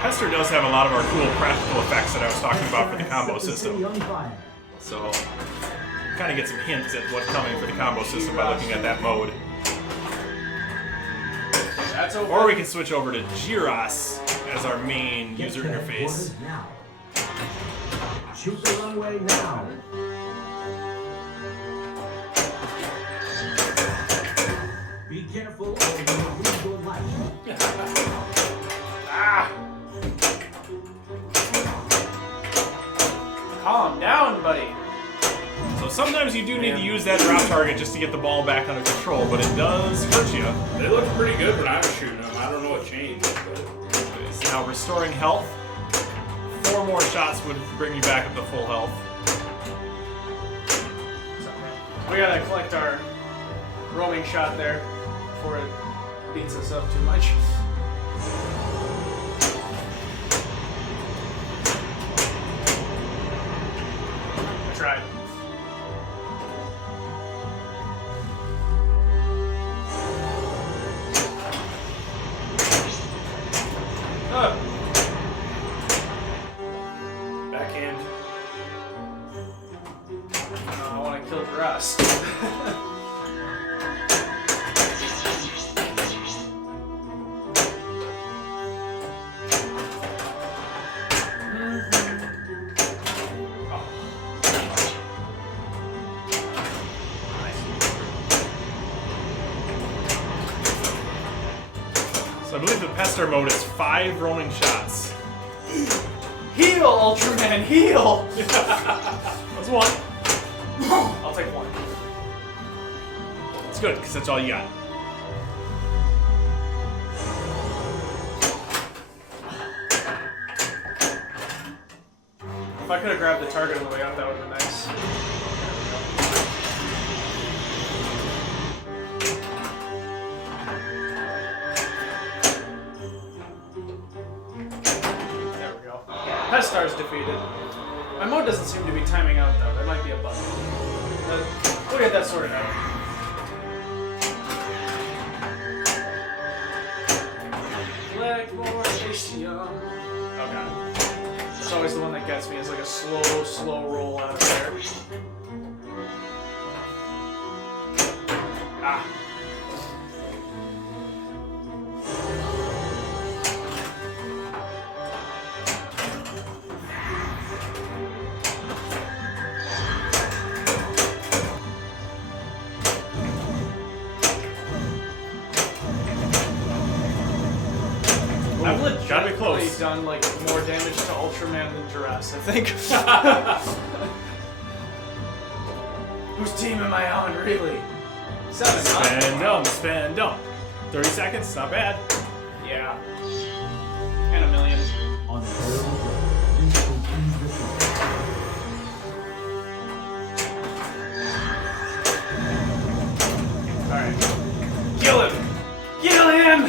Hester does have a lot of our cool practical effects that I was talking about for the combo Set the city system. on fire. So kind of get some hints at what's coming for the combo system by looking at that mode. That's over. Or we can switch over to Gyros as our main Get user to interface. headquarters now. Shoot the runway now. Be careful or you will lose your life. Calm down, buddy. So sometimes you do need to use that drop target just to get the ball back under control, but it does hurt you. They looked pretty good when I was shooting them. I don't know what changed, but It's now restoring health. 4 more shots would bring you back up to full health. We gotta collect our roaming shot there before it beats us up too much. I tried. backhand. I want to kill Rust. So I believe the Pester mode is 5 roaming shots. Heal, Ultraman, heal! That's 1. I'll take 1. It's good, because that's all you got. If I could have grabbed the target on the way out, that would have been nice. Pestar's defeated. My mode doesn't seem to be timing out though. That might be a bug. We'll get that sorted out. Blackmore Acium. Oh god. It's always the one that gets me. It's like a slow roll out of there. Ah. I've gotta be close. Done like more damage to Ultraman than Jurass, I think. Whose team am I on, really? 7, huh? Spend them. 30 seconds, not bad. Yeah. And a million. On the Alright. Kill him! Kill him!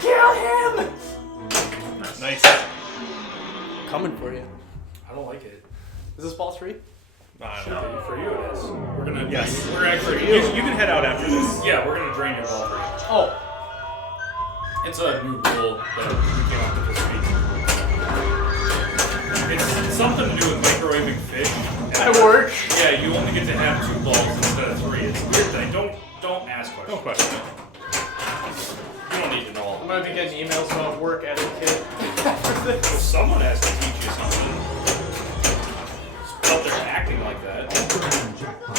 Kill him! Nice. Coming for you. I don't like it. Is this ball 3? No. For you it is. We're gonna. Yes. We're actually. You can head out after this. Yeah, we're gonna drain your ball for you. Oh. It's a new rule that we came up with this week. It's something to do with microwaving fish. At work? Yeah, you only get to have 2 balls instead of 3. It's a weird thing. Don't ask questions. No question. You don't need to know all I'm of gonna be getting emails about work etiquette after it. this. Well, someone has to teach you something. Just out there acting like that. Ultraman jackpot.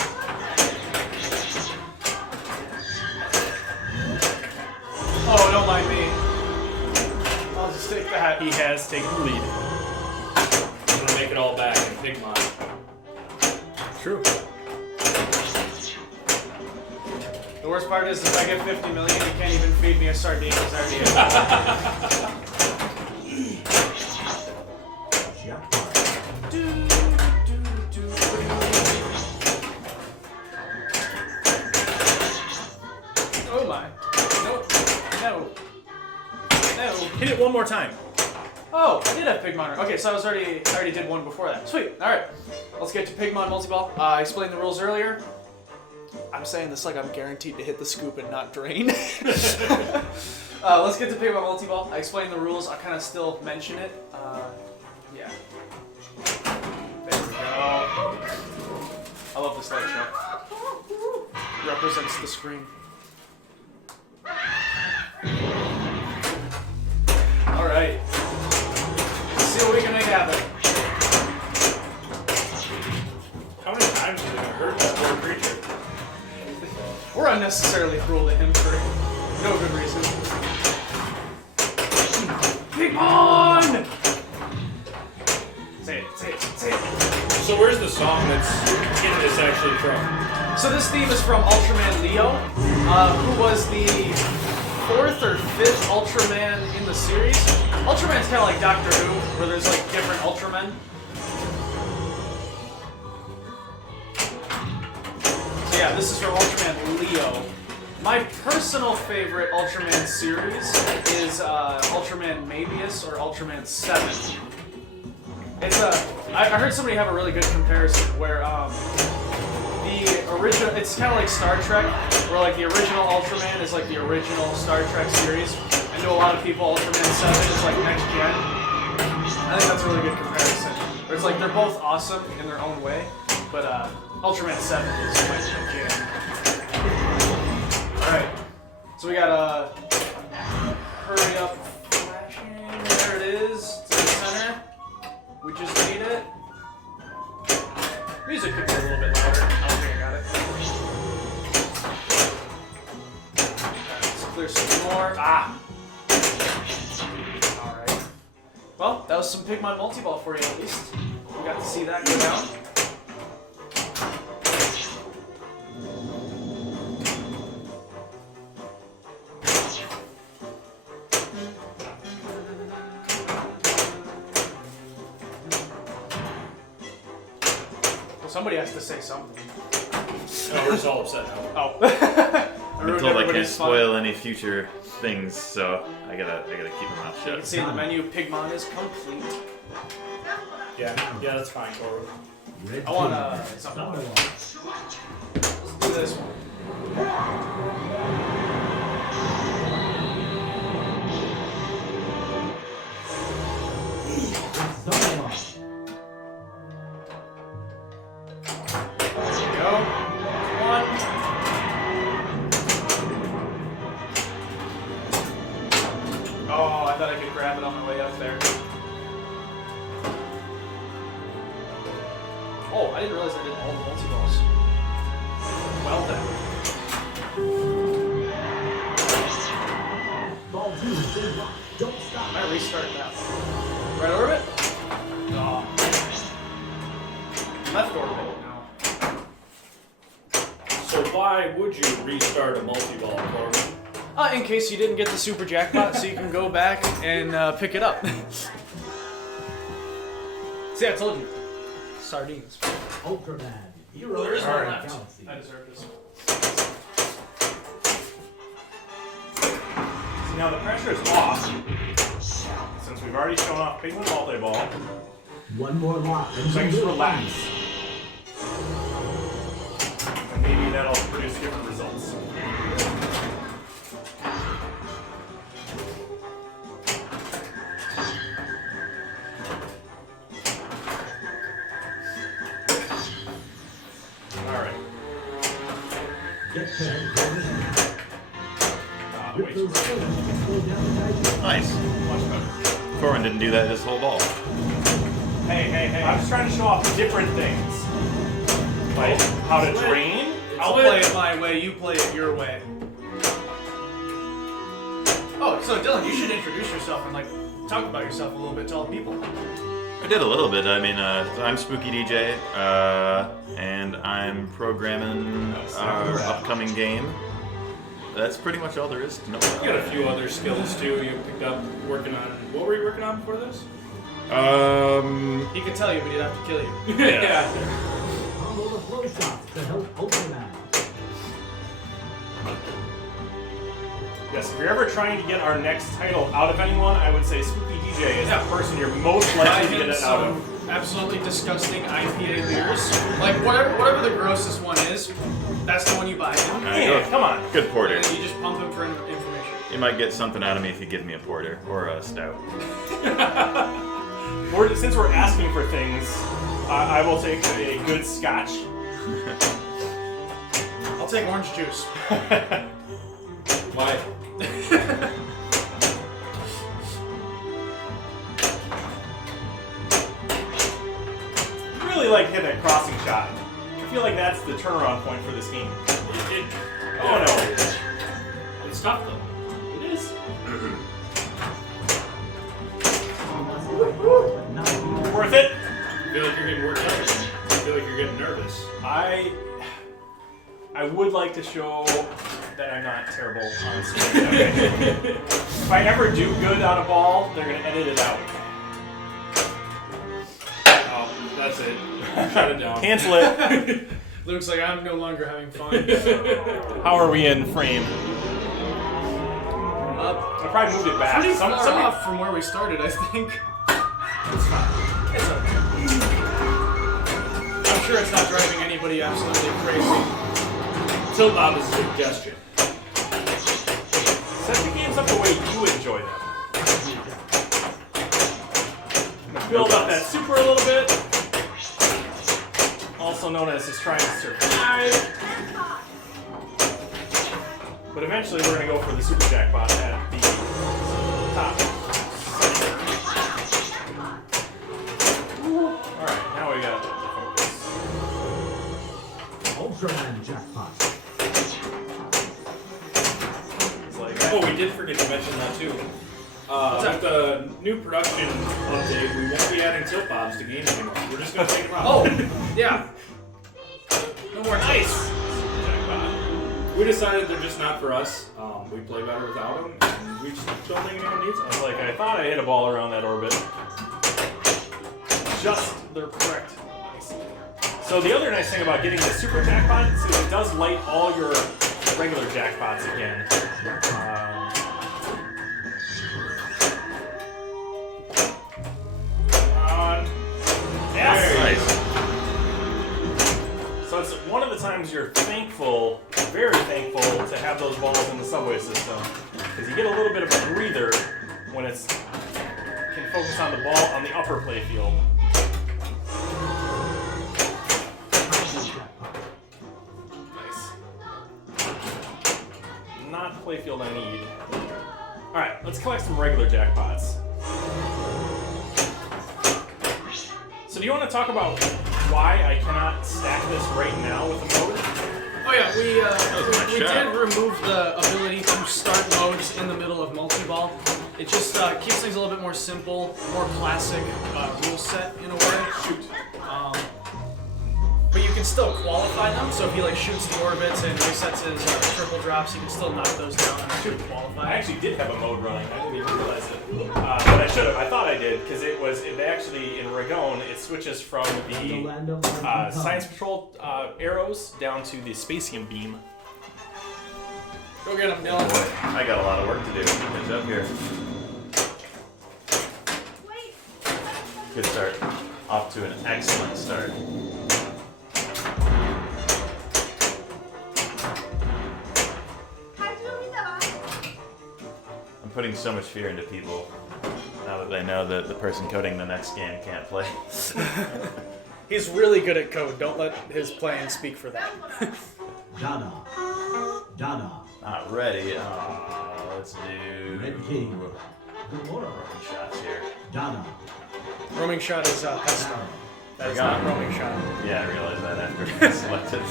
Oh, don't mind me. I'll just take that. He has taken the lead. I'm gonna make it all back in Pigmon. True. The worst part is if I get 50 million, you can't even feed me a sardine because I already Jackpot. Oh my. No. Hit it one more time. Oh, I did have Pigmon. Okay, so I already did one before that. Sweet. Alright. Let's get to Pigmon Multiball. I explained the rules earlier. I'm saying this like I'm guaranteed to hit the scoop and not drain. Let's get to Pigmon Multiball. I explained the rules. I kind of still mention it. Yeah. There we go. I love this light show. Represents the screen. Alright. Let's see what we can make happen. How many times have you heard that poor creature? We're unnecessarily cruel to him for no good reason. Pigmon! Say it. So where's the song that's in this actually from? So this theme is from Ultraman Leo, who was the 4th or 5th Ultraman in the series. Ultraman's kind of like Doctor Who, where there's like different Ultramen. So yeah, this is from Ultraman Leo. My personal favorite Ultraman series is Ultraman Mabius or Ultraman 7. It's I heard somebody have a really good comparison where the original, it's kind of like Star Trek, where like the original Ultraman is like the original Star Trek series, and to a lot of people Ultraman 7 is like next gen. I think that's a really good comparison. Where it's like they're both awesome in their own way, but Ultraman 7 is my jam. Alright, so we got hurry up flashing, there it is, to the center. We just need it. Music could be a little bit louder. I don't think I got it. Let's clear some more. Ah! Alright. Well, that was some Pigmon Multiball for you at least. We got to see that go down. Somebody has to say something. Oh, we're just all upset now. Oh. I'm told I can't spoil any future things, so I gotta keep my mouth You can shut. see in the menu, Pigmon is complete. Yeah, that's fine, Coro. Red I want team, something. Thunder Let's do this one. Thunder There you go. One. Oh, I thought I could grab it on my way up there. Oh, I didn't realize I did all the multi-balls. Well then. Ball 2, stay locked. Don't stop. I might restart that. Right orbit? Oh. Left orbit. No. So why would you restart a multi-ball, Corbin? In case you didn't get the super jackpot, so you can go back and pick it up. See, I told you. Sardines. Ultraman, hero There is of one the left. galaxy. I deserve this. Now the pressure is off. Since we've already shown off Pigmon Multiball, One more lock. and so I can just you'll relax. win. And maybe that'll produce different results. Alright. Get prepared, Corbin. With Wait. those skills, you can slow down the digest. Nice. Much better. Corbin didn't do that this whole ball. Hey. I'm just trying to show off different things. Like how to drain. I'll play it my way, you play it your way. Oh, so Dylan, you should introduce yourself and like talk about yourself a little bit to all the people. I did a little bit. I mean, so I'm Spooky DJ, and I'm programming our upcoming game. That's pretty much all there is to know about You got a it. few other skills too you picked up working on. What were you working on before this? He could tell you, but he'd have to kill you. Yeah. Combo the flow shots to help Ultraman. Yes, if you're ever trying to get our next title out of anyone, I would say Spooky DJ is the person you're most Buy likely to get him it out of. some absolutely disgusting IPA beers. Like whatever the grossest one is, that's the one you buy him. Yeah, come on. Good porter. And then you just pump him for information. You might get something out of me if you give me a porter or a stout. Since we're asking for things, I will take a good scotch. I'll take orange juice. Why? Really like hitting that crossing shot. I feel like that's the turnaround point for this game. Oh no. It's tough though. It is. Worth it. I feel like you're getting worked up. I feel like you're getting nervous. I would like to show that I'm not terrible on screen. Okay. If I ever do good on a ball, they're gonna edit it out. Oh, that's it. Shut it down. Cancel it. Looks like I'm no longer having fun. How are we in frame? I probably moved it back. Pretty far Somebody- off from where we started, I think. It's fine. It's okay. I'm sure it's not driving anybody absolutely crazy. Tilt Bob is a suggestion. Set the games up the way you enjoy them. Build up that super a little bit. Also known as just trying to survive. But eventually we're going to go for the super jackpot at the top. Alright, now we got the focus. Ultraman jackpot. It's like, Oh, we did forget to mention that too. With the new production update, we won't be adding tilt bobs to games anymore. We're just gonna take them out. Oh, yeah. No more nice! We decided they're just not for us. We play better without them, and we just don't think anyone needs I them. was like, I thought I hit a ball around that orbit. Just the correct. So the other nice thing about getting the super jackpot is it does light all your regular jackpots again. bit of a breather when it's can focus on the ball on the upper playfield. Nice. Not the playfield I need. Alright, let's collect some regular jackpots. So do you want to talk about why I cannot stack this right now with a mode? Oh yeah, we shot. did remove the ability to start modes in the middle of multi-ball. It just keeps things a little bit more simple, more classic rule set in a way. Shoot. But you can still qualify them, so if he like shoots the orbits and resets his triple drops, you can still knock those down and actually qualify. I actually did have a mode running. I didn't even realize it. But I should have. I thought I did, because it actually, in Ragon, it switches from the Science Patrol arrows down to the Spacium beam. Go get him, Dylan. Boy, I got a lot of work to do. Finish up here. Good start. Off to an excellent start. I'm putting so much fear into people now that they know that the person coding the next game can't play. He's really good at code. Don't let his playing speak for that. Dada. Dada. Not ready. Let's do Red King. roaming shots here. Dada. Roaming shot is Pest. That is not roaming shot. Yeah, I realized that after I selected.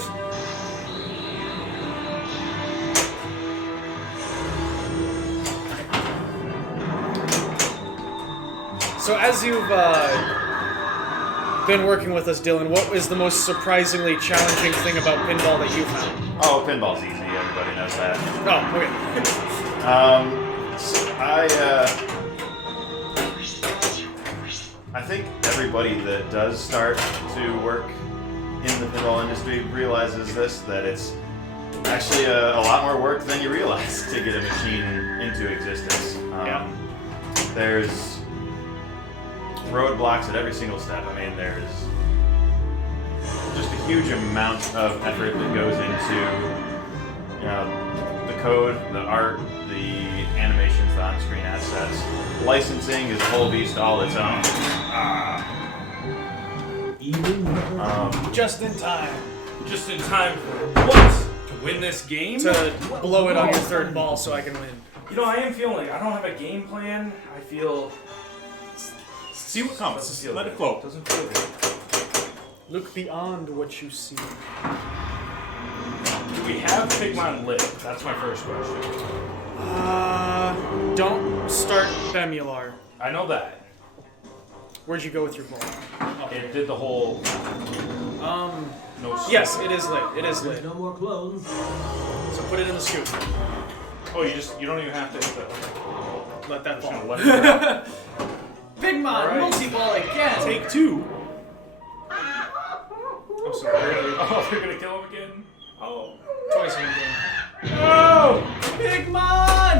So as you've been working with us, Dylan, what is the most surprisingly challenging thing about pinball that you found? Oh, pinball's easy. Everybody knows that. Oh, okay. I think everybody that does start to work in the pinball industry realizes this, that it's actually a lot more work than you realize to get a machine into existence. Yeah. There's roadblocks at every single step. I mean, there's just a huge amount of effort that goes into, you know, the code, the art, the animations, the on-screen assets. Licensing is a whole beast all its own. Just in time Just in time for what? To win this game? to blow it on your third ball so I can win. You know, I am feeling like I don't have a game plan. I feel... See what comes. Doesn't feel Let good. it flow. Doesn't feel good. Look beyond what you see. Do we have Pigmon lit? That's my first question. Don't start Bemular. I know that. Where'd you go with your ball? It did the whole... No Yes, it is lit. It is lit. No more clones. So put it in the scoop. Oh, you don't even have to hit the... Let that Just gonna fall. let it go. Pigmon Alright. Multiball again. Take two. I'm sorry. Oh, they're gonna kill him again? Oh. Twice in a game. No! Pigmon!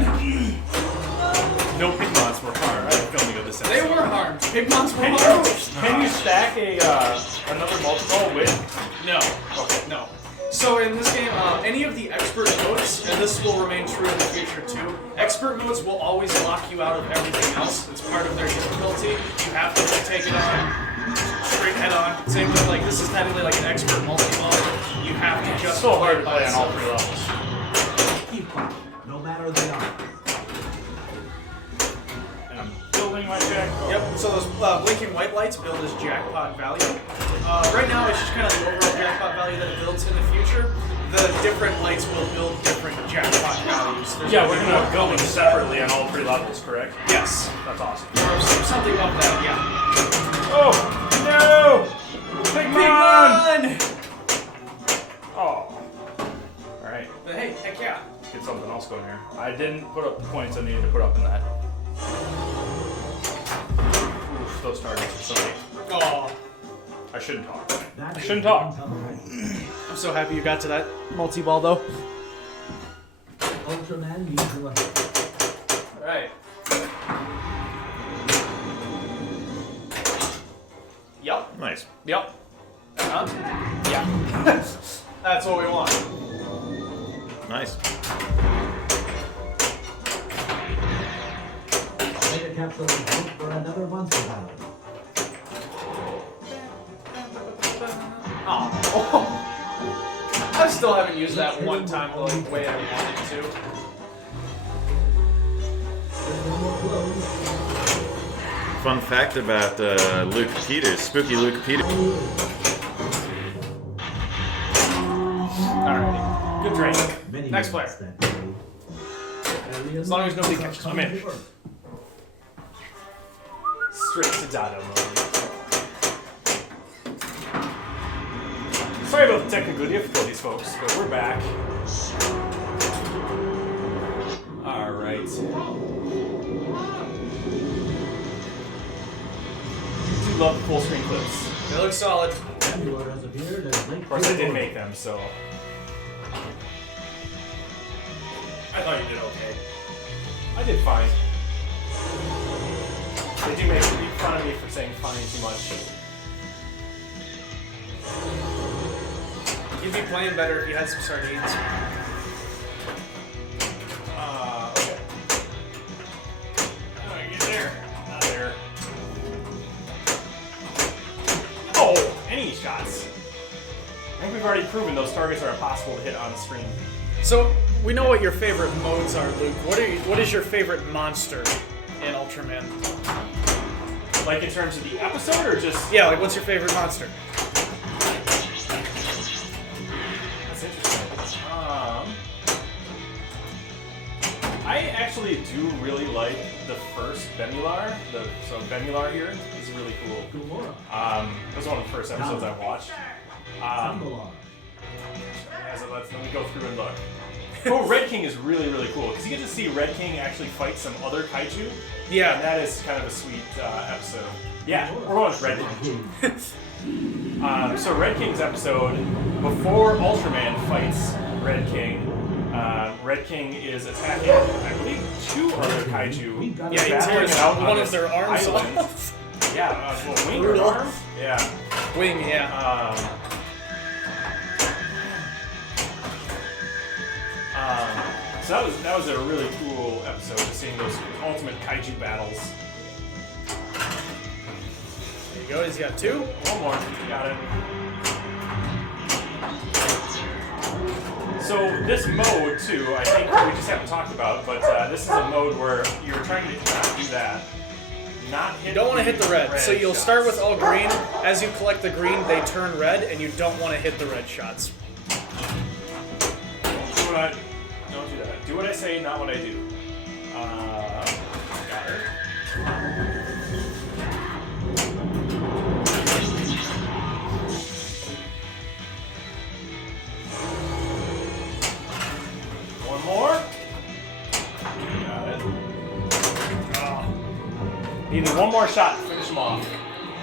No Pigmons were harmed in the filming of this They episode. were harmed. Pigmons were Can harmed. you stack another multi-ball with? No. Okay, no. So in this game, any of the expert modes, and this will remain true in the future too, expert modes will always lock you out of everything else. It's part of their difficulty. You have to take it on, straight head on. Same with like, this is technically like an expert multi-ball. You have to just So hard to by play on all itself. 3 levels. Keep up. No matter the odds. And I'm building my jack. Oh. Yep, so those blinking white lights build as jackpot value. Right now it's just kind of the overall jackpot value that it builds in the future. The different lights will build different jackpot values. There's Yeah, we're be gonna more go in coming. separately on all 3 levels, correct? Yes. That's awesome. Or something of that, yeah. Oh! No! Pigmon! Oh. Alright. But hey, heck yeah. Let's get something else going here. I didn't put up the points I needed to put up in that. Oof, those targets are so big. Aw. I shouldn't talk. That I shouldn't talk. I'm so happy you got to that multi-ball though. Ultraman needs to ahead. Alright. Yup. Nice. Yup. Huh? Yeah. That's what we want. Nice. capsule and hope for another monster battle. Oh. I still haven't used that one time the way I wanted to. Fun fact about Luke Peters, spooky Luke Peters. Alrighty. Good drink. Many Next minutes player. that day. As long as nobody catches I'm in. Straight to Dado mode. Sorry about the technical difficulties, folks, but we're back. Alright. Do love the full screen clips. They look solid. Ambulance has appeared as late Of course, I did make them, so. I thought you did okay. I did fine. They do make fun of me for saying fine too much. You'd be playing better if you had some sardines. Okay. How do I get there? Not there. Oh, any shots. I think we've already proven those targets are impossible to hit on the screen. So we know what your favorite modes are, Luke. What is your favorite monster in Ultraman? Like in terms of the episode, or just Yeah, like what's your favorite monster? That's interesting. I actually do really like the first Bemular. So Bemular here is really cool. Kumura. That was one of the first episodes I watched. Sambalar. Yeah, so let me go through and look. Oh, Red King is really, really cool because you get to see Red King actually fight some other kaiju. And Yeah. that is kind of a sweet episode. Yeah, we're going with Red King. So Red King's episode, before Ultraman fights Red King, Red King is attacking, I believe, 2 other kaiju. Yeah, he battling tears it out on one of this their arms island. off. Yeah, wing or Brutal. arm? Yeah. Wing, yeah. So that was a really cool episode, just seeing those ultimate kaiju battles. There you go, he's got 2. One more, got it. So this mode too, I think we just haven't talked about, but this is a mode where you're trying to not do that. Not hit. You don't want to hit the red. So you'll shots. start with all green. As you collect the green, they turn red, and you don't want to hit the red shots. Don't do that. Do what I say, not what I do. Got it. One more. Got it. Needed one more shot to finish him off.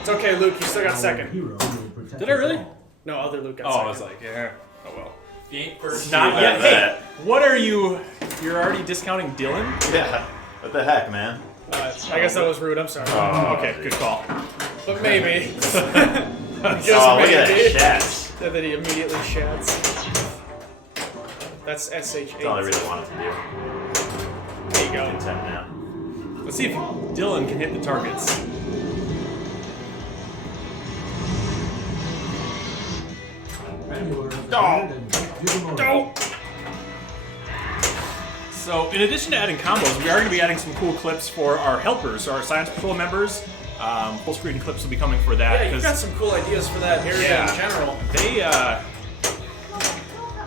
It's okay, Luke. You still got Our second. hero will protect Did I really? us all. No, other Luke got Oh, I second. was like, yeah. Oh well. If you ain't first, Not about yet. that. Hey, what are you? You're already discounting Dylan? Yeah. What the heck, man? I guess that was rude. I'm sorry. Oh, Okay, good call. But maybe. Just Oh, look at maybe. that chat. Said that he immediately shats. That's SH8. That's all I really wanted to do. There you go. Content now. Let's see if Dylan can hit the targets. Ambulance has appeared and Pigmon. So, in addition to adding combos, we are going to be adding some cool clips for our helpers, so our Science Patrol members. Full screen clips will be coming for that. Yeah, you've got some cool ideas for that area in general.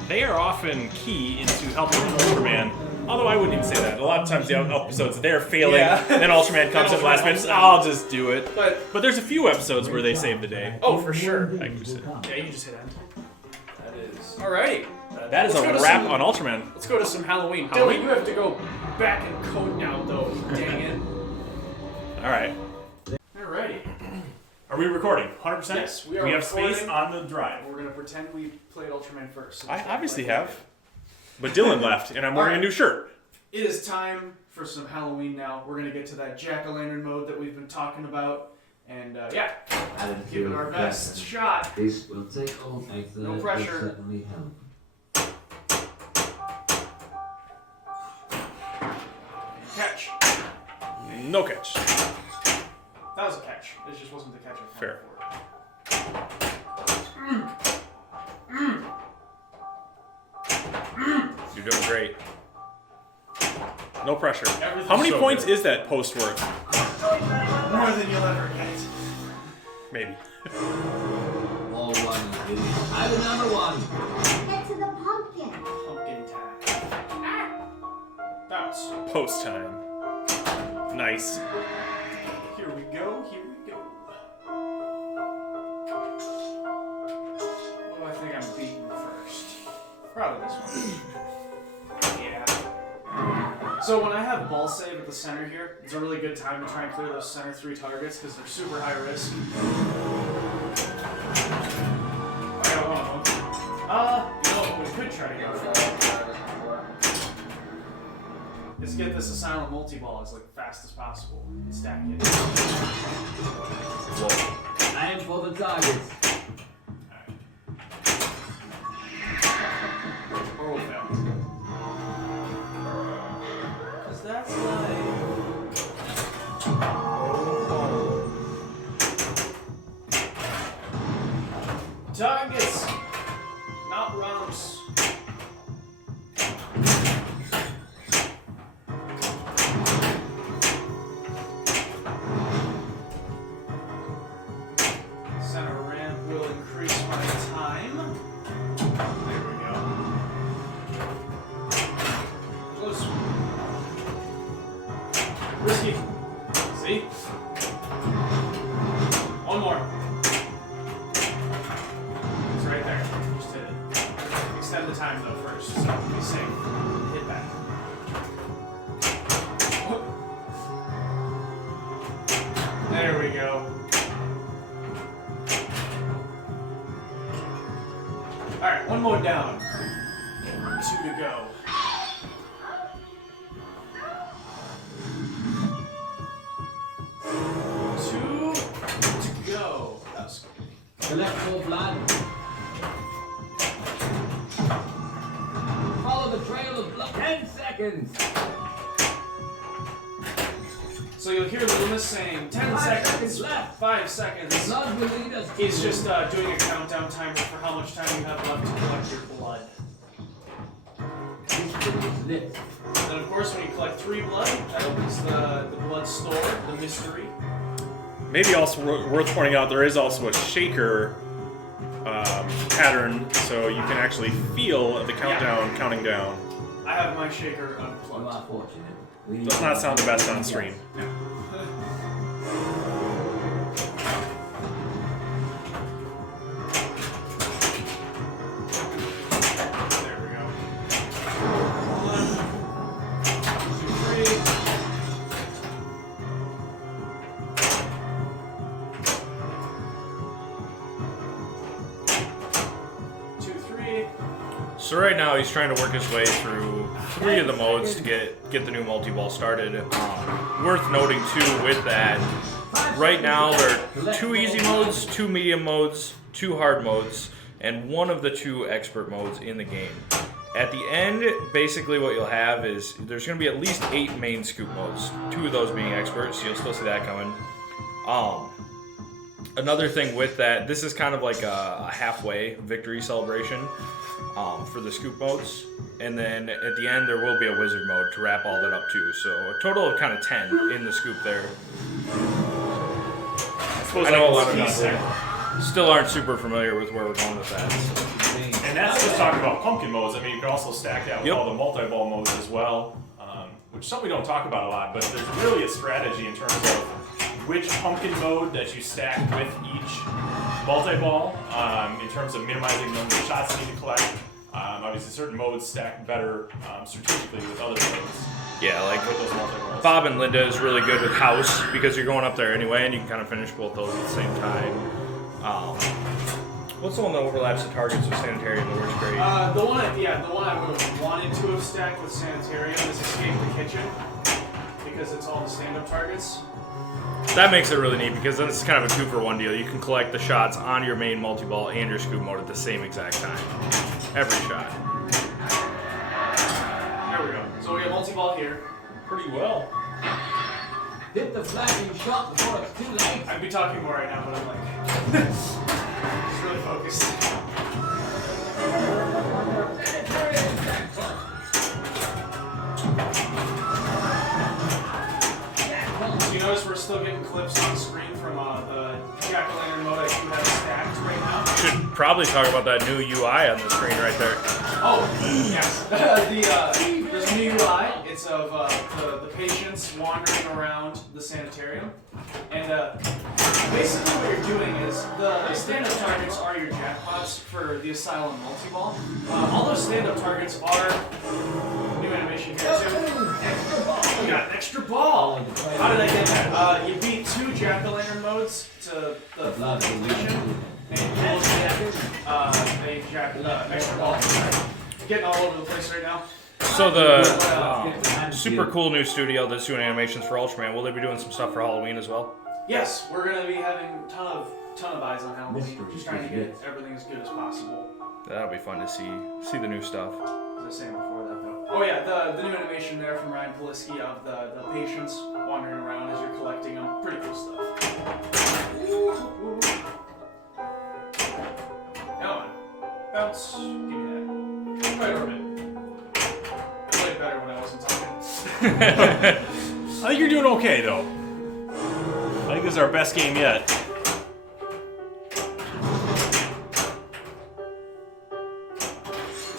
They are often key into helping Ultraman. Although I wouldn't even say that. A lot of times the episodes they're failing, Yeah. then Ultraman comes in last minute. I'll just do it. But But there's a few episodes where they save the day. oh, for sure. I can say. Yeah, you can just hit end. that is. Alrighty. That is Let's go a to wrap some- on Ultraman. Let's go to some Halloween. Halloween? Dylan, you have to go back and code now, though. Dang it. All right. Alrighty. Are we recording? 100%? Yes, we are We have space recording. on the drive. We're gonna pretend we played Ultraman first. So I just obviously like have. But Dylan left, and I'm wearing a new shirt. It is time for some Halloween now. We're gonna get to that jack-o'-lantern mode that we've been talking about, and yeah, give it our best shot. This will take all effort, No but pressure. certainly help. Catch. No catch. That was a catch. It just wasn't the catch I Fair. You're doing great. No pressure. Everything's How many so points good. is that post worth? More than you'll ever get. Maybe. All one, baby. Item number 1. Get to the pumpkin. Pumpkin time. Bounce. Post time. Nice. Here we go. Here we go. What do I think I'm beating first? Probably this one. Yeah. So when I have ball save at the center here, it's a really good time to try and clear those center 3 targets because they're super high risk. I got one of them. You know what we could try to go for is get this Asylum Multiball as like fast as possible and stack it. Aim for the targets. Or we'll fail. Cause that's like... Targets! Not romps. Center ramp will increase my time. There we go. Close. Risky. See? One more. It's right there. Just hit it. Extend the time though first, so be safe. Hit back. There we go. Alright, one more down. 2 to go. Two to go. That was good. Collect more blood. Follow the trail of blood. 10 seconds. So you'll hear Loomis saying 10 5 seconds, seconds left. 5 seconds. Blood will lead us. He's just doing a countdown timer for how much time you have left to collect your blood. Lit. And of course, when you collect 3 blood, that opens the blood store, the mystery. Maybe also worth pointing out, there is also a shaker pattern, so you can actually feel the countdown counting down. I have my shaker You unplugged. are fortunate. We Does not sound the best on stream. There we go. 1, 2, 3. So right now he's trying to work his way through 3 of the modes to get the new multi-ball started. Worth noting too with that, right now there are 2 easy modes, 2 medium modes, 2 hard modes, and 1 of the 2 expert modes in the game. At the end, basically what you'll have is there's going to be at least 8 main scoop modes, 2 of those being expert, so you'll still see that coming. Another thing with that, this is kind of like a halfway victory celebration for the scoop modes. And then at the end, there will be a wizard mode to wrap all that up too. So a total of kind of 10 in the scoop there. I know a lot of people still aren't super familiar with where we're going with that. And that's just talking about pumpkin modes. I mean, you can also stack that with all the multi-ball modes as well, which some we don't talk about a lot, but there's really a strategy in terms of which pumpkin mode that you stack with each multi-ball in terms of minimizing the number of shots you need to collect. Obviously, certain modes stack better strategically with other modes. Yeah, like with those multi-balls. Bob and Linda is really good with house because you're going up there anyway, and you can kind of finish both those at the same time. What's the one that overlaps the targets with Sanitarium that works great? The one I would have wanted to have stacked with Sanitarium is Escape the Kitchen, because it's all the stand-up targets. That makes it really neat because then it's kind of a 2-for-1 deal. You can collect the shots on your main multi-ball and your scoop mode at the same exact time. Every shot. There we go. So we have multi-ball here. Pretty well. Hit the flashing shot before it's too late. I'd be talking more right now, but I'm like, just really focused. Do you notice we're still getting clips on screen from the Jack-o'-lantern mode I do have stacked right now? Should probably talk about that new UI on the screen right there. Oh, yes. There's a new UI. It's of the patients wandering around the sanitarium. And basically what you're doing is the stand-up targets are your jackpots for the Asylum Multiball. All those stand-up targets are new animation here too. You got an extra ball. How did I get that? You beat 2 jack-o'-lantern modes to the completion. And you will get extra ball. Getting all over the place right now. So the super cool new studio that's doing animations for Ultraman, will they be doing some stuff for Halloween as well? Yes, we're gonna be having a ton of eyes on Halloween. We're just trying to get everything as good as possible. That'll be fun to see the new stuff. As I was saying before that though. Oh yeah, the new animation there from Ryan Polisky of the patients wandering around as you're collecting them. Pretty cool stuff. Come on. Bounce. Give me that. Right over it. I played better when I wasn't talking. I think you're doing okay, though. I think this is our best game yet.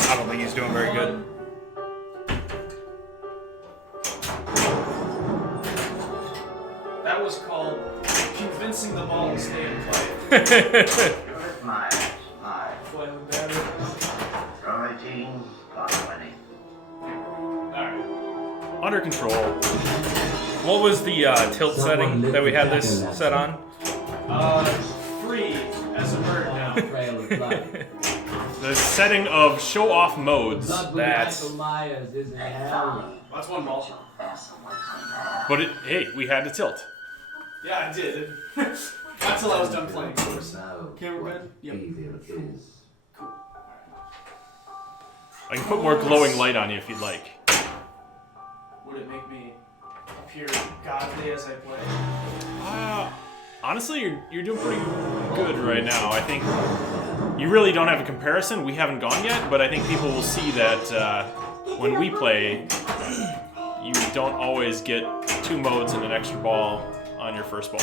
I don't think he's doing very good. That was called convincing the ball to stay in play. Flame battery. Alright. Under control. What was the tilt setting that we had this set on? Free as a bird now. Trail of blood. The setting of show-off modes. Blood with Michael Myers is in hell. That's one ball. But hey, we had to tilt. Yeah, I did. Not till I was done playing, of course. So, Camera good? Yep. evil is. I can put more glowing light on you if you'd like. Would it make me appear godly as I play? Honestly, you're doing pretty good right now. I think you really don't have a comparison. We haven't gone yet, but I think people will see that when we play, you don't always get 2 modes and an extra ball on your first ball.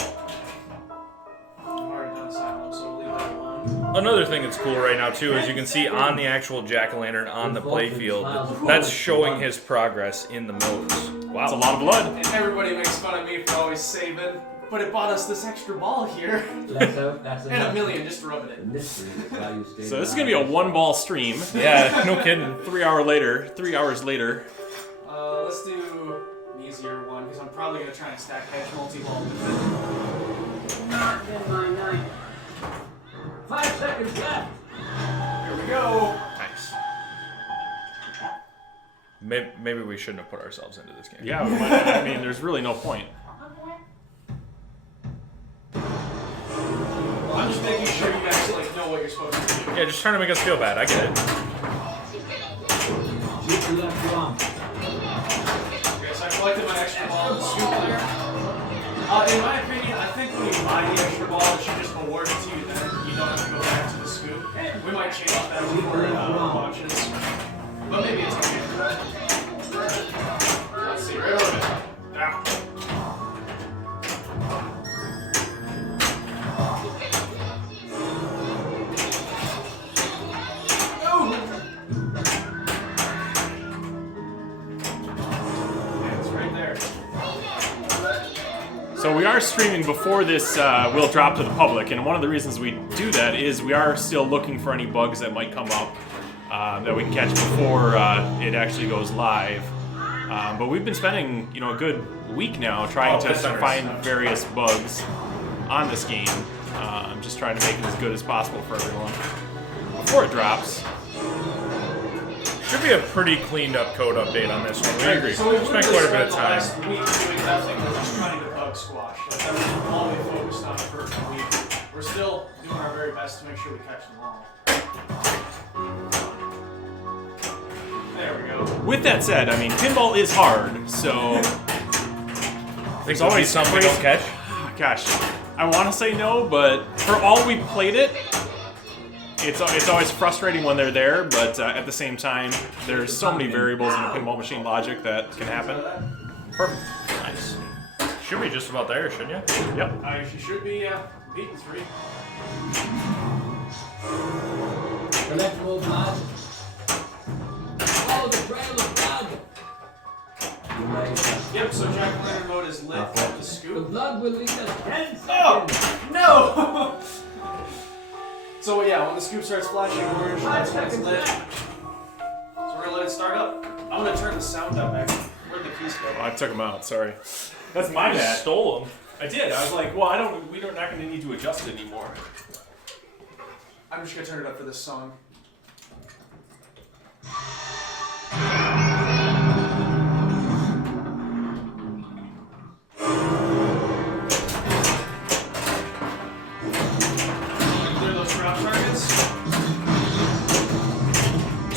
I've already done Asylum, so we'll leave that alone. Another thing that's cool right now too is you can see on the actual jack-o'-lantern on the playfield, that's showing his progress in the modes. Wow, that's a lot of blood. And everybody makes fun of me for always saving, but it bought us this extra ball here. Let's hope that's And a million just to rub it The in. mystery is why you stay So this is gonna be a 1-ball stream. Yeah, no kidding. 3 hours later. Let's do an easier one, because I'm probably going to try and stack hedge multi-ball with it. 5 seconds left. Here we go. Nice. Maybe we shouldn't have put ourselves into this game. Yeah, I mean, there's really no point. I'm just making sure you guys know what you're supposed to do. Yeah, just trying to make us feel bad. I get it. Keep the left arm. Okay, so I collected my extra ball in the scoop there. In my opinion, I think when you buy the extra ball, it should just award it to you then. You don't have to go back to the scoop. We might change that before launches. But maybe it's okay for that. Let's see, right over there. Down. So we are streaming before this will drop to the public, and one of the reasons we do that is we are still looking for any bugs that might come up that we can catch before it actually goes live. But we've been spending, a good week now trying to find various bugs on this game. Just trying to make it as good as possible for everyone before it drops. Should be a pretty cleaned up code update on this one. We agree. So we've Spent quite a bit of the time. last week doing nothing. We're just trying to bug squash. That's all we focused on for a week. We're still doing our very best to make sure we catch them all. There we go. With that said, I mean, pinball is hard, so There's always something we don't catch. Gosh, I want to say no, but for all we played it, it's always frustrating when they're there, but at the same time, there's so many variables in a pinball machine logic that can happen. Perfect. Nice. Should be just about there, shouldn't you? Yep. She should be beaten 3. Collectible blood. Follow the trail of blood. You may Yep, so jack-o'-lantern mode is lit from the The scoop. blood will lead us 10 Oh! seconds. No! So yeah, when the scoop starts flashing orange, 5 that's when it's seconds lit. left. So we're gonna let it start up. I'm gonna turn the sound up, actually. Where'd the keys go? I took them out. Sorry. That's my You bad. stole them. I did. I was like, well, we're not going to need to adjust it anymore. I'm just gonna turn it up for this song. Clear those drop targets.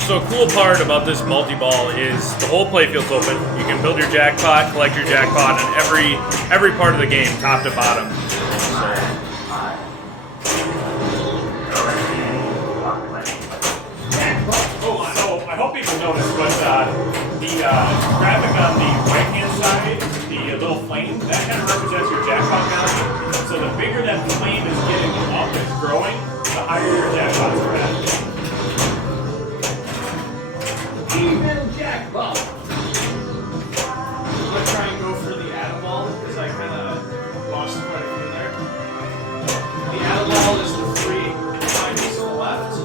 So a cool part about this multi-ball is the whole playfield's open. You can build your jackpot, collect your jackpot in every part of the game, top to bottom. So I hope people noticed, but the graphic on the right-hand side, the little flame, that kind of represents your jackpot value. So the bigger that flame is getting up, it's growing, the higher your jackpots are at. Evil jackpot. I'm gonna try and go for the atom ball because I kind of lost quite a few there. The atom ball is the 3 finals to the left.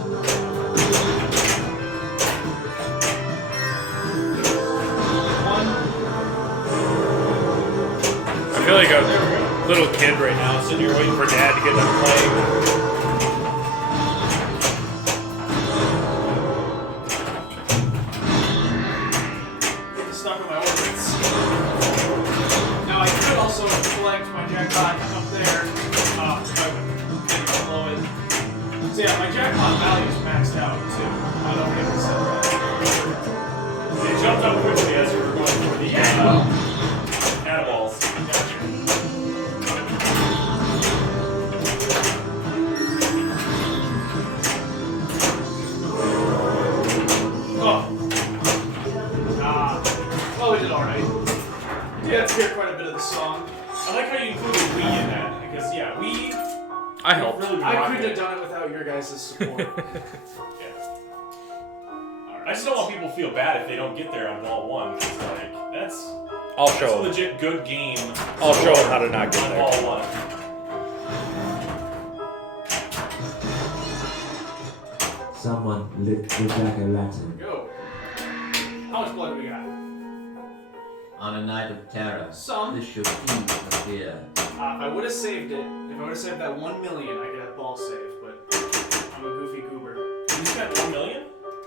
I feel like a little kid right now, sitting here waiting for dad to get done playing. Stuck in my orbits. Now I could also collect my jackpot up there. Below it. So yeah, my jackpot value is maxed out too. I don't think it's set. It jumped up quickly as we were going through the animals. Well, we did alright. You got to hear quite a bit of the song. I like how you included Wii in that, because yeah, Wii I helped. really been I rocking couldn't have it. done it without your guys' support. Yeah. I just don't want people to feel bad if they don't get there on ball 1. 'Cause, like, that's I'll a show them. legit good game. I'll show them how to not get on there. ball 1. Someone lit the jack-o'-lantern. Go. How much blood do we got? On a night of terror, Some. this should ease the fear. If I would have saved it, if I would have saved that 1 million, I could have ball save, but I'm a goofy goober. You spent 1 million?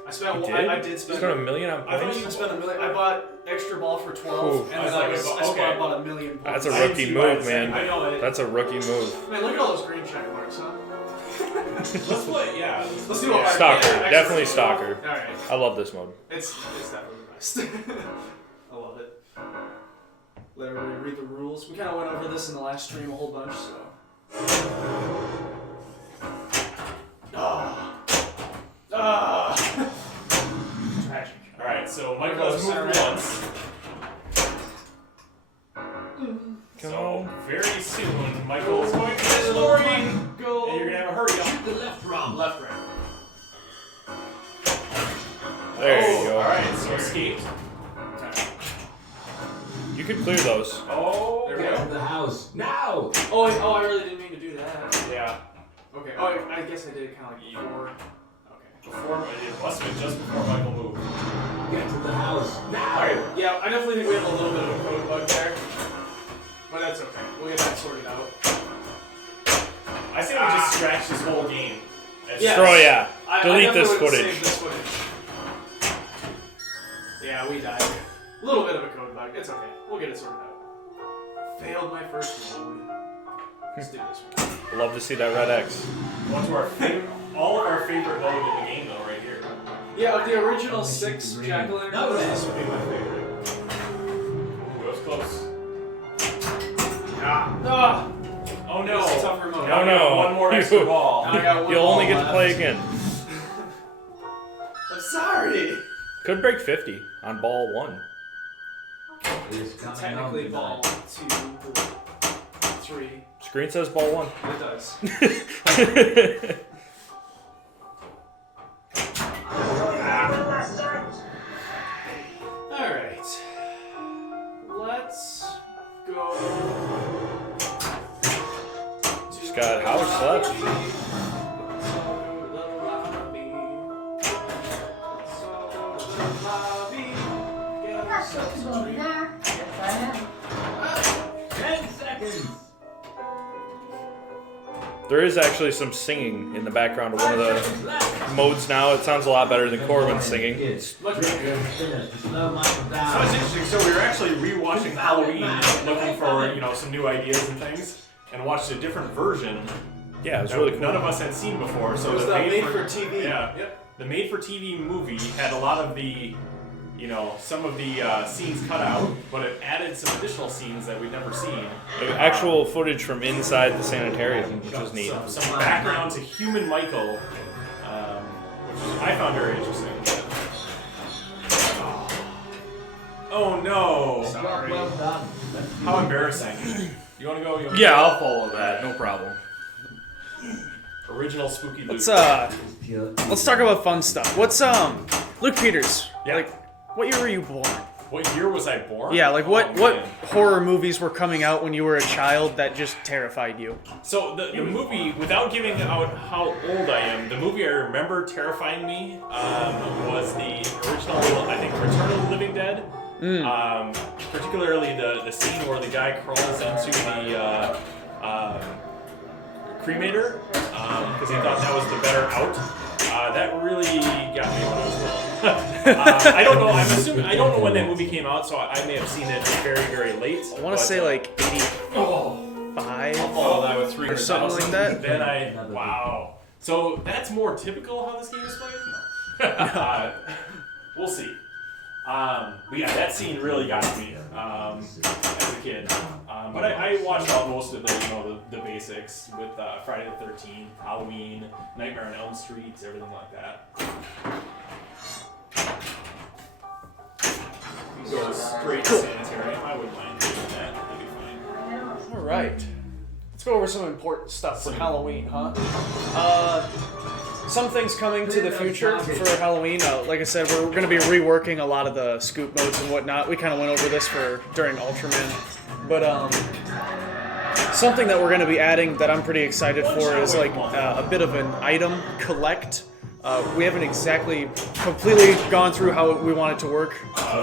I spent You one, did? I did You spend. spent $1 million on I thought points? you spent $1 million. I bought extra ball for 12, Ooh. and then I I okay. bought $1 million. That's a I didn't rookie see why move, it's saying man. I know it. That's a rookie move. Man, look at all those green check marks, huh? Let's play, yeah. Let's do a Stalker. yeah, Definitely extra stalker. All right, I love this mode. it's definitely the best. I love it. Let everybody read the rules. We kind of went over this in the last stream a whole bunch, so. Tragic. Alright, so Michael has moved once. Come So, on. very soon, Michael is going to get his glory, and Go. you're going to have a hurry up. The left rum. Left, right. There you go. Alright, so escaped. You could clear those. Oh, There we Get go. to the house. Now! Oh, I really didn't mean to do that. yeah. Okay. Oh, I guess I did kind of like before. Okay. Before, it must have been just before Michael moved. Get to the house. Now! Alright, yeah, I definitely think we have a little bit of a code bug there. But that's okay. We'll get that sorted out. I say we just scratch this whole game. That's Yes. Destroy, yeah. I Delete definitely this wouldn't footage. save this footage. Yeah, we died. A little bit of a code bug. It's okay. We'll get it sorted out. Failed my first mode. Let's do this one. Love to see that red X. one of our favorite, all of our favorite mode in the game, though, right here. Yeah, of the original 6 jack-o'-lantern No, modes, man. this would be my favorite. Ooh, that was close. Oh no! This is a tough remote. Oh no! One more extra ball. Now I got one You'll only ball get to left. play again. I'm sorry. Could break 50 on ball 1. Is coming home Technically, tonight. ball 2 or 3. Screen says ball 1. It does. All right. Let's go. Just got house left. There. 10 seconds. There is actually some singing in the background of one of the modes now. It sounds a lot better than Corbin's singing. Kids, finish to slow Michael So it's down. interesting. So we were actually rewatching Halloween, looking for some new ideas and things, and watched a different version Yeah, it was that really cool. none of us had seen before. So It was the the made-for-TV. Yeah, Yep. the made-for-TV movie had a lot of the, some of the scenes cut out, but it added some additional scenes that we'd never seen. Actual footage from inside the sanitarium, which was neat. Some background to human Michael, which I found very interesting. Oh no! Job well done. How embarrassing. You want to go? Yeah, I'll follow that. No problem. Original spooky loot. Let's talk about fun stuff. What's Luke Peters? Yeah. Like, what year were you born? What year was I born? Yeah, like what Oh, what man. horror movies were coming out when you were a child that just terrified you? So the movie, without giving out how old I am, the movie I remember terrifying me was the original, I think, Return of the Living Dead. Particularly the scene where the guy crawls into the cremator because he thought that was the better out. That really got me when I was little. I don't know. I'm assuming I don't know when that movie came out, so I may have seen it very, very late. I want to say like 85 Oh, that was or something like that. Then wow. So that's more typical how this game is played? No. We'll see. But yeah, that scene really got me as a kid. But I watched out most of the basics with Friday the 13th, Halloween, Nightmare on Elm Street, everything like that. You can go straight to sanitarium. I wouldn't mind doing that. That'd be fine. All right. Let's go over some important stuff for Halloween, huh? Some things coming to the future for Halloween. Like I said, we're going to be reworking a lot of the scoop modes and whatnot. We kind of went over this during Ultraman. But something that we're going to be adding that I'm pretty excited for is like a bit of an item collect. We haven't exactly completely gone through how we want it to work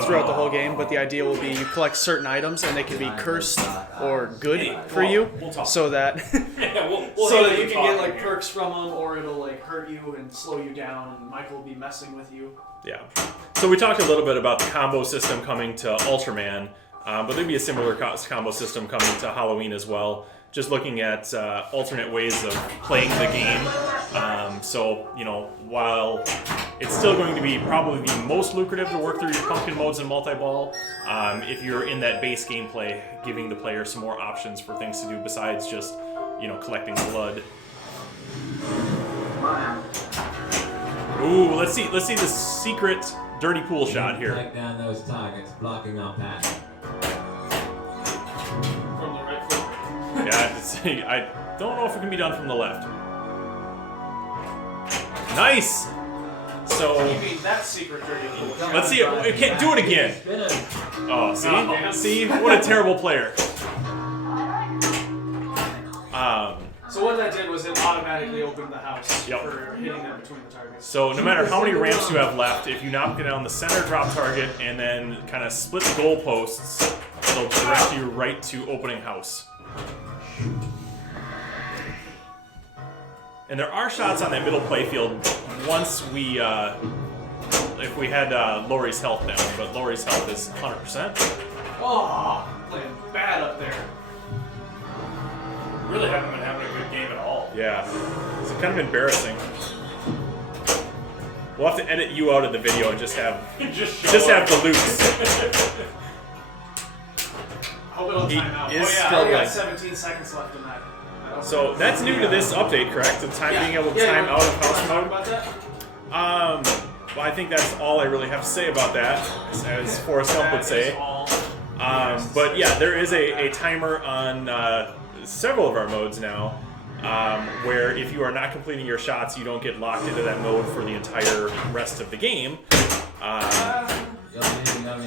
throughout the whole game, but the idea will be you collect certain items and they can be cursed or good for you, so that Yeah, we'll So have that to you can talk get like here. perks from them, or it'll like hurt you and slow you down, and Michael will be messing with you. Yeah. So we talked a little bit about the combo system coming to Ultraman, but there'd be a similar combo system coming to Halloween as well. Just looking at alternate ways of playing the game. So, while it's still going to be probably the most lucrative to work through your pumpkin modes and multi-ball, if you're in that base gameplay, giving the player some more options for things to do besides just, collecting blood. Ooh, let's see the secret dirty pool shot here. Take down those targets blocking our path. From the right foot. Yeah, I don't know if it can be done from the left. Nice! So, You mean that secret dirty pool shot. let's see it can't do it again. Spinners. Oh, see? What a terrible player. So what that did was it automatically opened the house Yep. for hitting them between the targets. So no matter how many ramps you have left, if you knock it down the center drop target and then kind of split the goalposts, it'll direct you right to opening house. And there are shots on that middle playfield once we, if we had Lori's health down, but Lori's health is 100%. Oh, playing bad up there. Really haven't been having a good game at all. Yeah, it's kind of embarrassing. We'll have to edit you out of the video and just have Just have the loops. I Hope it'll He time out. is Oh yeah, struggling. I got 17 seconds left in that. So that's new to this update, correct? The being able to time out of house mode. About that? Well, I think that's all I really have to say about that, as Forrest Gump would say. But yeah, there is a timer on several of our modes now, where if you are not completing your shots, you don't get locked into that mode for the entire rest of the game.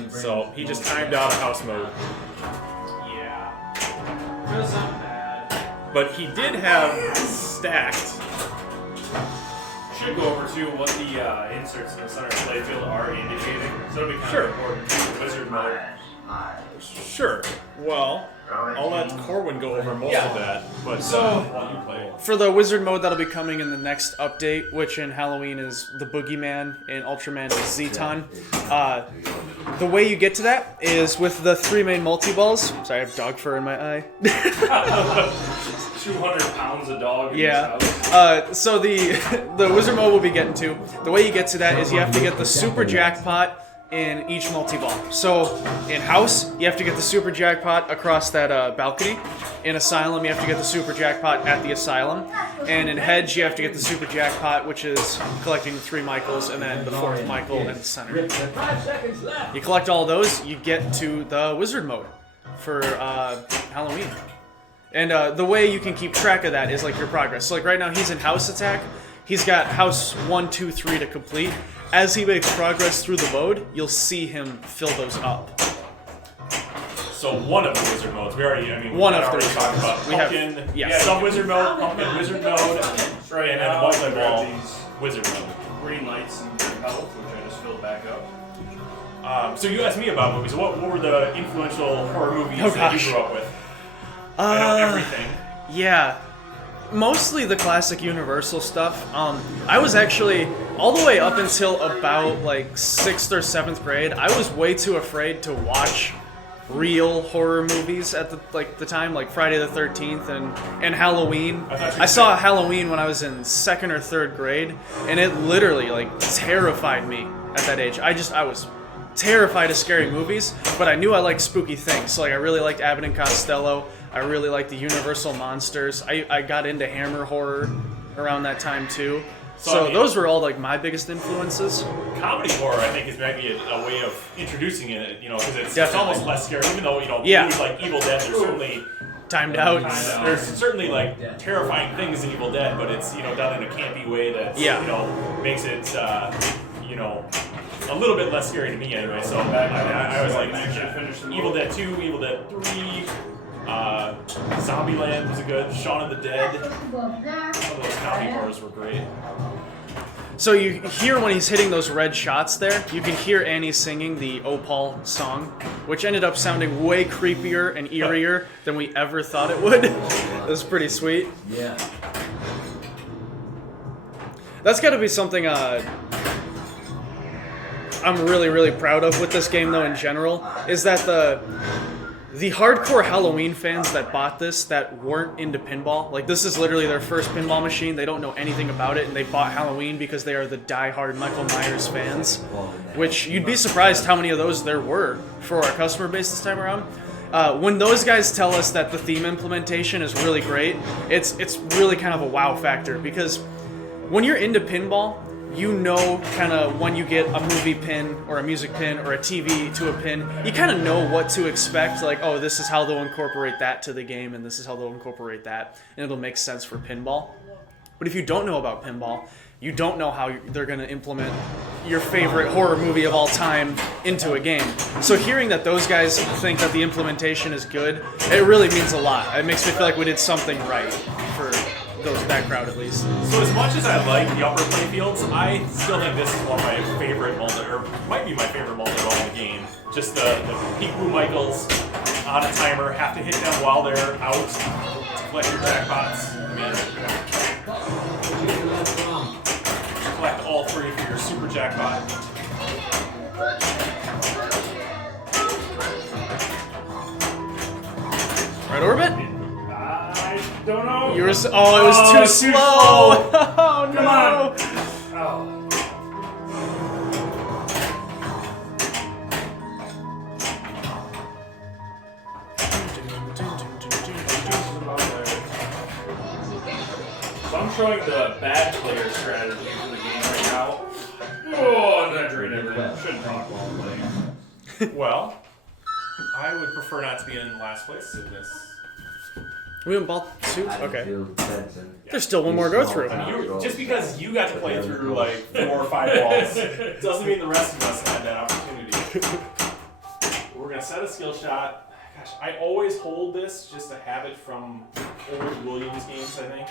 So he just timed out of house mode. Yeah. Because I'm mad. But he did have stacked. Should go over too what the inserts in the center of the playfield are indicating. So it'll be kind of important to wizard mode. Sure. Well, I'll let Corwin go over most of that. But while you play. For the wizard mode that'll be coming in the next update, which in Halloween is the Boogeyman, in Ultraman is Zeton. The way you get to that is with the 3 main multi-balls. Sorry, I have dog fur in my eye. 200 pounds of dog in Yeah. this house. So the wizard mode we'll be getting to. The way you get to that is you have to get the super jackpot in each multi-ball. So in house, you have to get the super jackpot across that balcony. In asylum, you have to get the super jackpot at the asylum. And in hedge, you have to get the super jackpot, which is collecting the 3 Michaels and then the 4th Michael in the center. 5 seconds left. You collect all those, you get to the wizard mode for Halloween. And the way you can keep track of that is like your progress. So like right now he's in house attack. He's got house 1, 2, 3 to complete. As he makes progress through the mode, you'll see him fill those up. So one of the wizard modes. We already, One of already three. talked about We have- pumpkin, yeah. sub-wizard mode, pumpkin wizard mode, Right and then now, multi-ball these wizard mode. green lights and green health, which I just filled back up. So you asked me about movies. What were the influential horror movies that gosh. you grew up with? I know everything. Yeah. Mostly the classic Universal stuff. I was actually, all the way up until about like 6th or 7th grade, I was way too afraid to watch real horror movies at the time, like Friday the 13th and Halloween. I saw Halloween when I was in 2nd or 3rd grade, and it literally like terrified me at that age. I was terrified of scary movies, but I knew I liked spooky things. So like I really liked Abbott and Costello. I really liked the Universal monsters. I got into Hammer horror around that time too. So those were all like my biggest influences. Comedy horror, I think, is maybe a way of introducing it, because it's almost less scary, even though, movies like Evil Dead, there's certainly Timed out. there's certainly like terrifying things in Evil Dead, but it's, done in a campy way that, makes it, a little bit less scary to me anyway. So I was like, Evil Dead 2, Evil Dead 3, Zombieland was a good, Shaun of the Dead. Some of those comedy horrors were great. So you hear when he's hitting those red shots there, you can hear Annie singing the Opal song, which ended up sounding way creepier and eerier than we ever thought it would. It was pretty sweet. Yeah. That's got to be something I'm really, really proud of with this game, though, in general, is that the hardcore Halloween fans that bought this that weren't into pinball, like this is literally their first pinball machine, they don't know anything about it, and they bought Halloween because they are the die-hard Michael Myers fans, which you'd be surprised how many of those there were for our customer base this time around. When those guys tell us that the theme implementation is really great, it's really kind of a wow factor, because when you're into pinball, you know kind of when you get a movie pin or a music pin or a TV to a pin, you kind of know what to expect. Like, oh, this is how they'll incorporate that to the game, and this is how they'll incorporate that, and it'll make sense for pinball. But if you don't know about pinball, you don't know how they're going to implement your favorite horror movie of all time into a game. So hearing that those guys think that the implementation is good, it really means a lot. It makes me feel like we did something right for that crowd, at least. So as much as I like the upper playfields, I still think this is one of my favorite might be my favorite multi-ball in the game. Just the Pigmon Michaels on a timer, have to hit them while they're out to collect your jackpots. Collect all 3 for your super jackpot. Right, Orbit? I don't know. It was too slow. Oh, no. Come on. Oh. showing the bad player strategy for the game right now. Oh, that drained everything. Shouldn't talk while playing. Well, I would prefer not to be in last place in this. We haven't bought soup? Okay. Okay. There's still one more to go through. I mean, just because you got to play through like 4 or 5 walls doesn't mean the rest of us had that opportunity. We're gonna set a skill shot. Gosh, I always hold this just to have it from old Williams games, I think.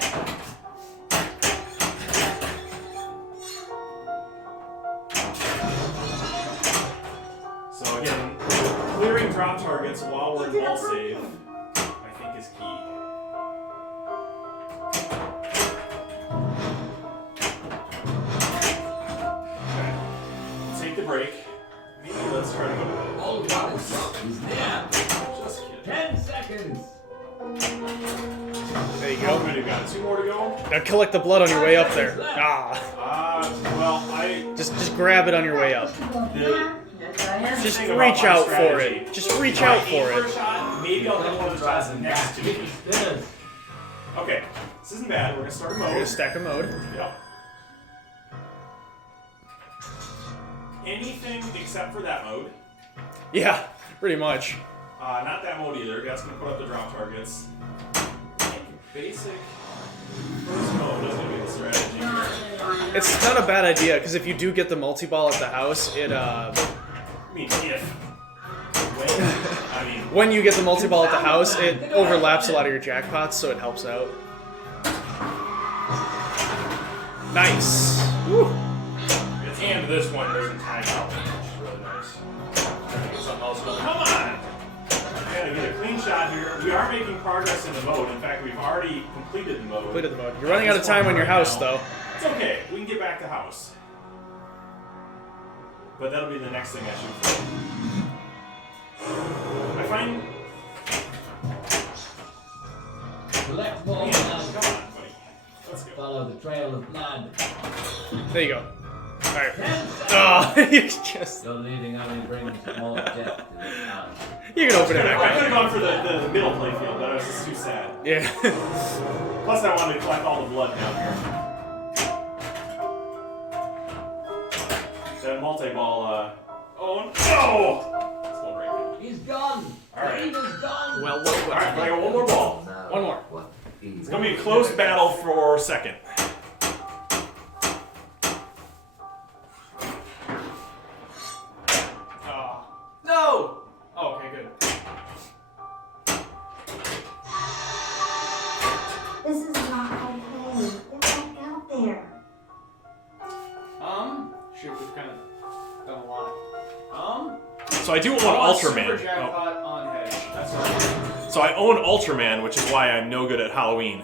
So again, clearing drop targets while we're in ball save, I think is key. Okay. Take the break. Maybe let's try to go to the All the house is there. Just kidding. 10 seconds. There you How go. good you got? 2 more to go? Now collect the blood on your way up there. Ah. Well, I Just grab it on your way up. Just thing about reach my out for strategy. it. Just reach if I out aim for a it. shot, maybe I'll hit one of the shots next to me. Spinners. Okay, this isn't bad. We're gonna start a You're gonna mode. stack a mode. Yep. Anything except for that mode. Yeah, pretty much. Not that mode either. That's gonna put up the drop targets. Basic first mode is gonna be the strategy here. It's not a bad idea because if you do get the multi-ball at the house, it I mean, if. When? I mean, when you get the multi-ball at the house, it overlaps a lot of your jackpots, so it helps out. Nice. Woo. and this one doesn't time out, which is really nice. Trying to get something else going. Come on! Gotta get a clean shot here. We are making progress in the mode. In fact, we've already completed the mode. Completed the mode. You're running out of time on your house, though. It's okay. We can get back to house. But that'll be the next thing I should do. I find... Collect more Man, blood. come on, buddy. Let's go. Follow the trail of blood. There you go. Alright. 10 seconds. Oh, you just... Your leading only brings more death to the town. You can open it I back could have up. gone for the middle playfield, but I was just too sad. Yeah. Plus, I wanted to collect all the blood down here. That multi-ball, oh no! It's going right now. He's gone. All right. He's gone. Well, Alright, I got one more ball. One more. It's gonna be a close battle for second. No! Oh, okay, good. This is not okay. Get back out there. Shoot, we've kind of done a lot. So I do own Super Ultraman. Oh. jackpot on hedge. That's right. So I own Ultraman, which is why I'm no good at Halloween.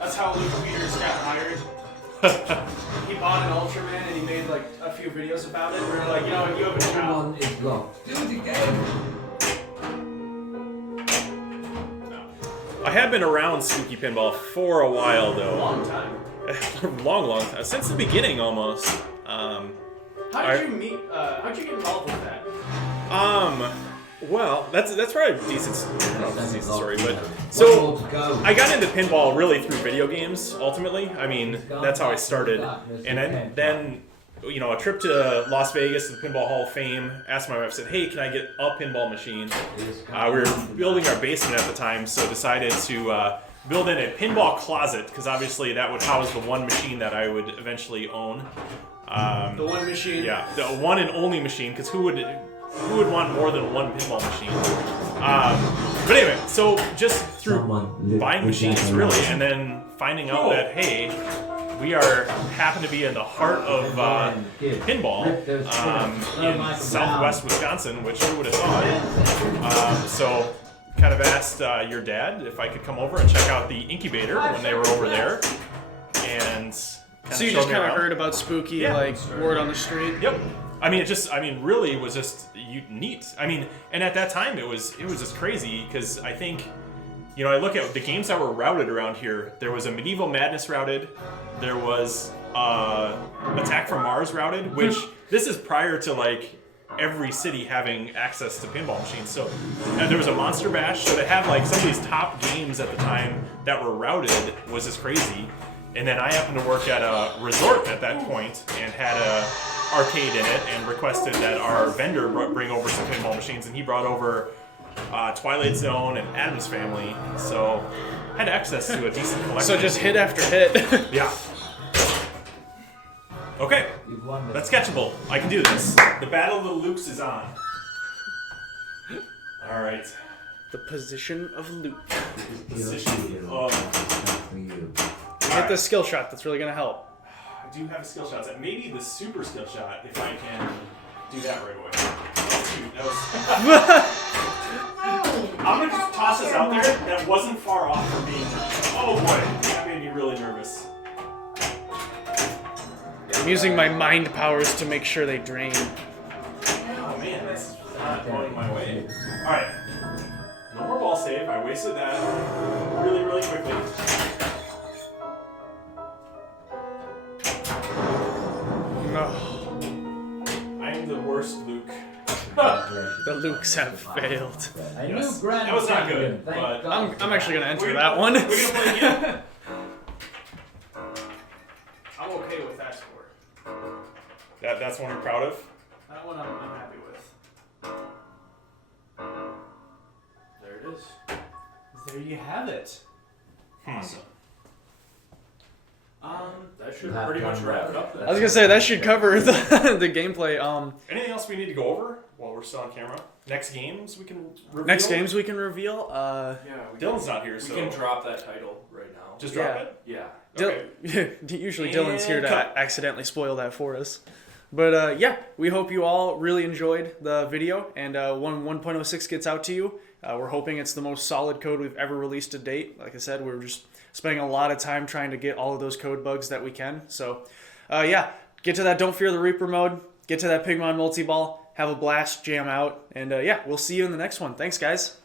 That's how Luke Peters got hired. He bought an Ultraman and he made like a few videos about it. We were like, you know, you have a child. One is locked. Do it again. I have been around Spooky Pinball for a while, though. Long time. long time. Since the beginning, almost. How did you meet? How'd you get involved with that? Well, that's probably a decent story, but One so more to go. I got into pinball really through video games. Ultimately, I mean that's how I started, and then you know a trip to Las Vegas to the Pinball Hall of Fame. Asked my wife, said, "Hey, can I get a pinball machine?" We were building our basement at the time, so decided to build in a pinball closet because obviously that would house the one machine that I would eventually own. The one machine. Yeah, the one and only machine, because who would want more than one pinball machine? But anyway, so just through buying machines, really, and then finding out that, hey, we happen to be in the heart of pinball in southwest Wisconsin, which who would have thought? So kind of asked your dad if I could come over and check out the incubator when they were over there, and So you just kind of heard about Spooky, Yeah. like word on the street. Yep. I mean, really was just neat. I mean, and at that time it was just crazy because I think, you know, I look at the games that were routed around here. There was a Medieval Madness routed. There was Attack from Mars routed, which this is prior to like every city having access to pinball machines. So there was a Monster Bash. So to have like some of these top games at the time that were routed was just crazy. And then I happened to work at a resort at that point and had a arcade in it and requested that our vendor bring over some pinball machines, and he brought over Twilight Zone and Addams Family. So had access to a decent collection. So just hit after hit. Yeah. Okay, You've won the that's catchable. I can do this. The Battle of the Lukes is on. All right. The position of Luke. Position of. for you. Hit the skill shot. That's really gonna help. I do have a skill shot. Maybe the super skill shot, if I can do that right away. Oh, shoot, that was. I'm gonna just toss this out there. That wasn't far off from being. Oh boy, that made me really nervous. I'm using my mind powers to make sure they drain. Oh man, that's not going my way. All right, no more ball save. I wasted that really, really quickly. I am the worst Luke. The Lukes have failed. A Yes. new grand That was not champion, good, thank but- God. I'm actually gonna enter We're that one. We're gonna play again. I'm okay with that score. That's one you're proud of. That one I'm happy with. There it is. There you have it. Awesome. That should Not pretty much done wrap well. it up then. I was gonna say that should cover the gameplay. Anything else we need to go over while we're still on camera? Next games we can reveal? Next games we can reveal. Yeah, Dylan's not here, we so can drop that title right now. just drop Yeah. it. Yeah. Okay. Usually Dylan's here And to cut. accidentally spoil that for us. But yeah, we hope you all really enjoyed the video, and when 1.06 gets out to you, we're hoping it's the most solid code we've ever released to date. Like I said, we're just spending a lot of time trying to get all of those code bugs that we can. So yeah, get to that Don't Fear the Reaper mode, get to that Pigmon Multiball, have a blast, jam out, and yeah, we'll see you in the next one. Thanks, guys.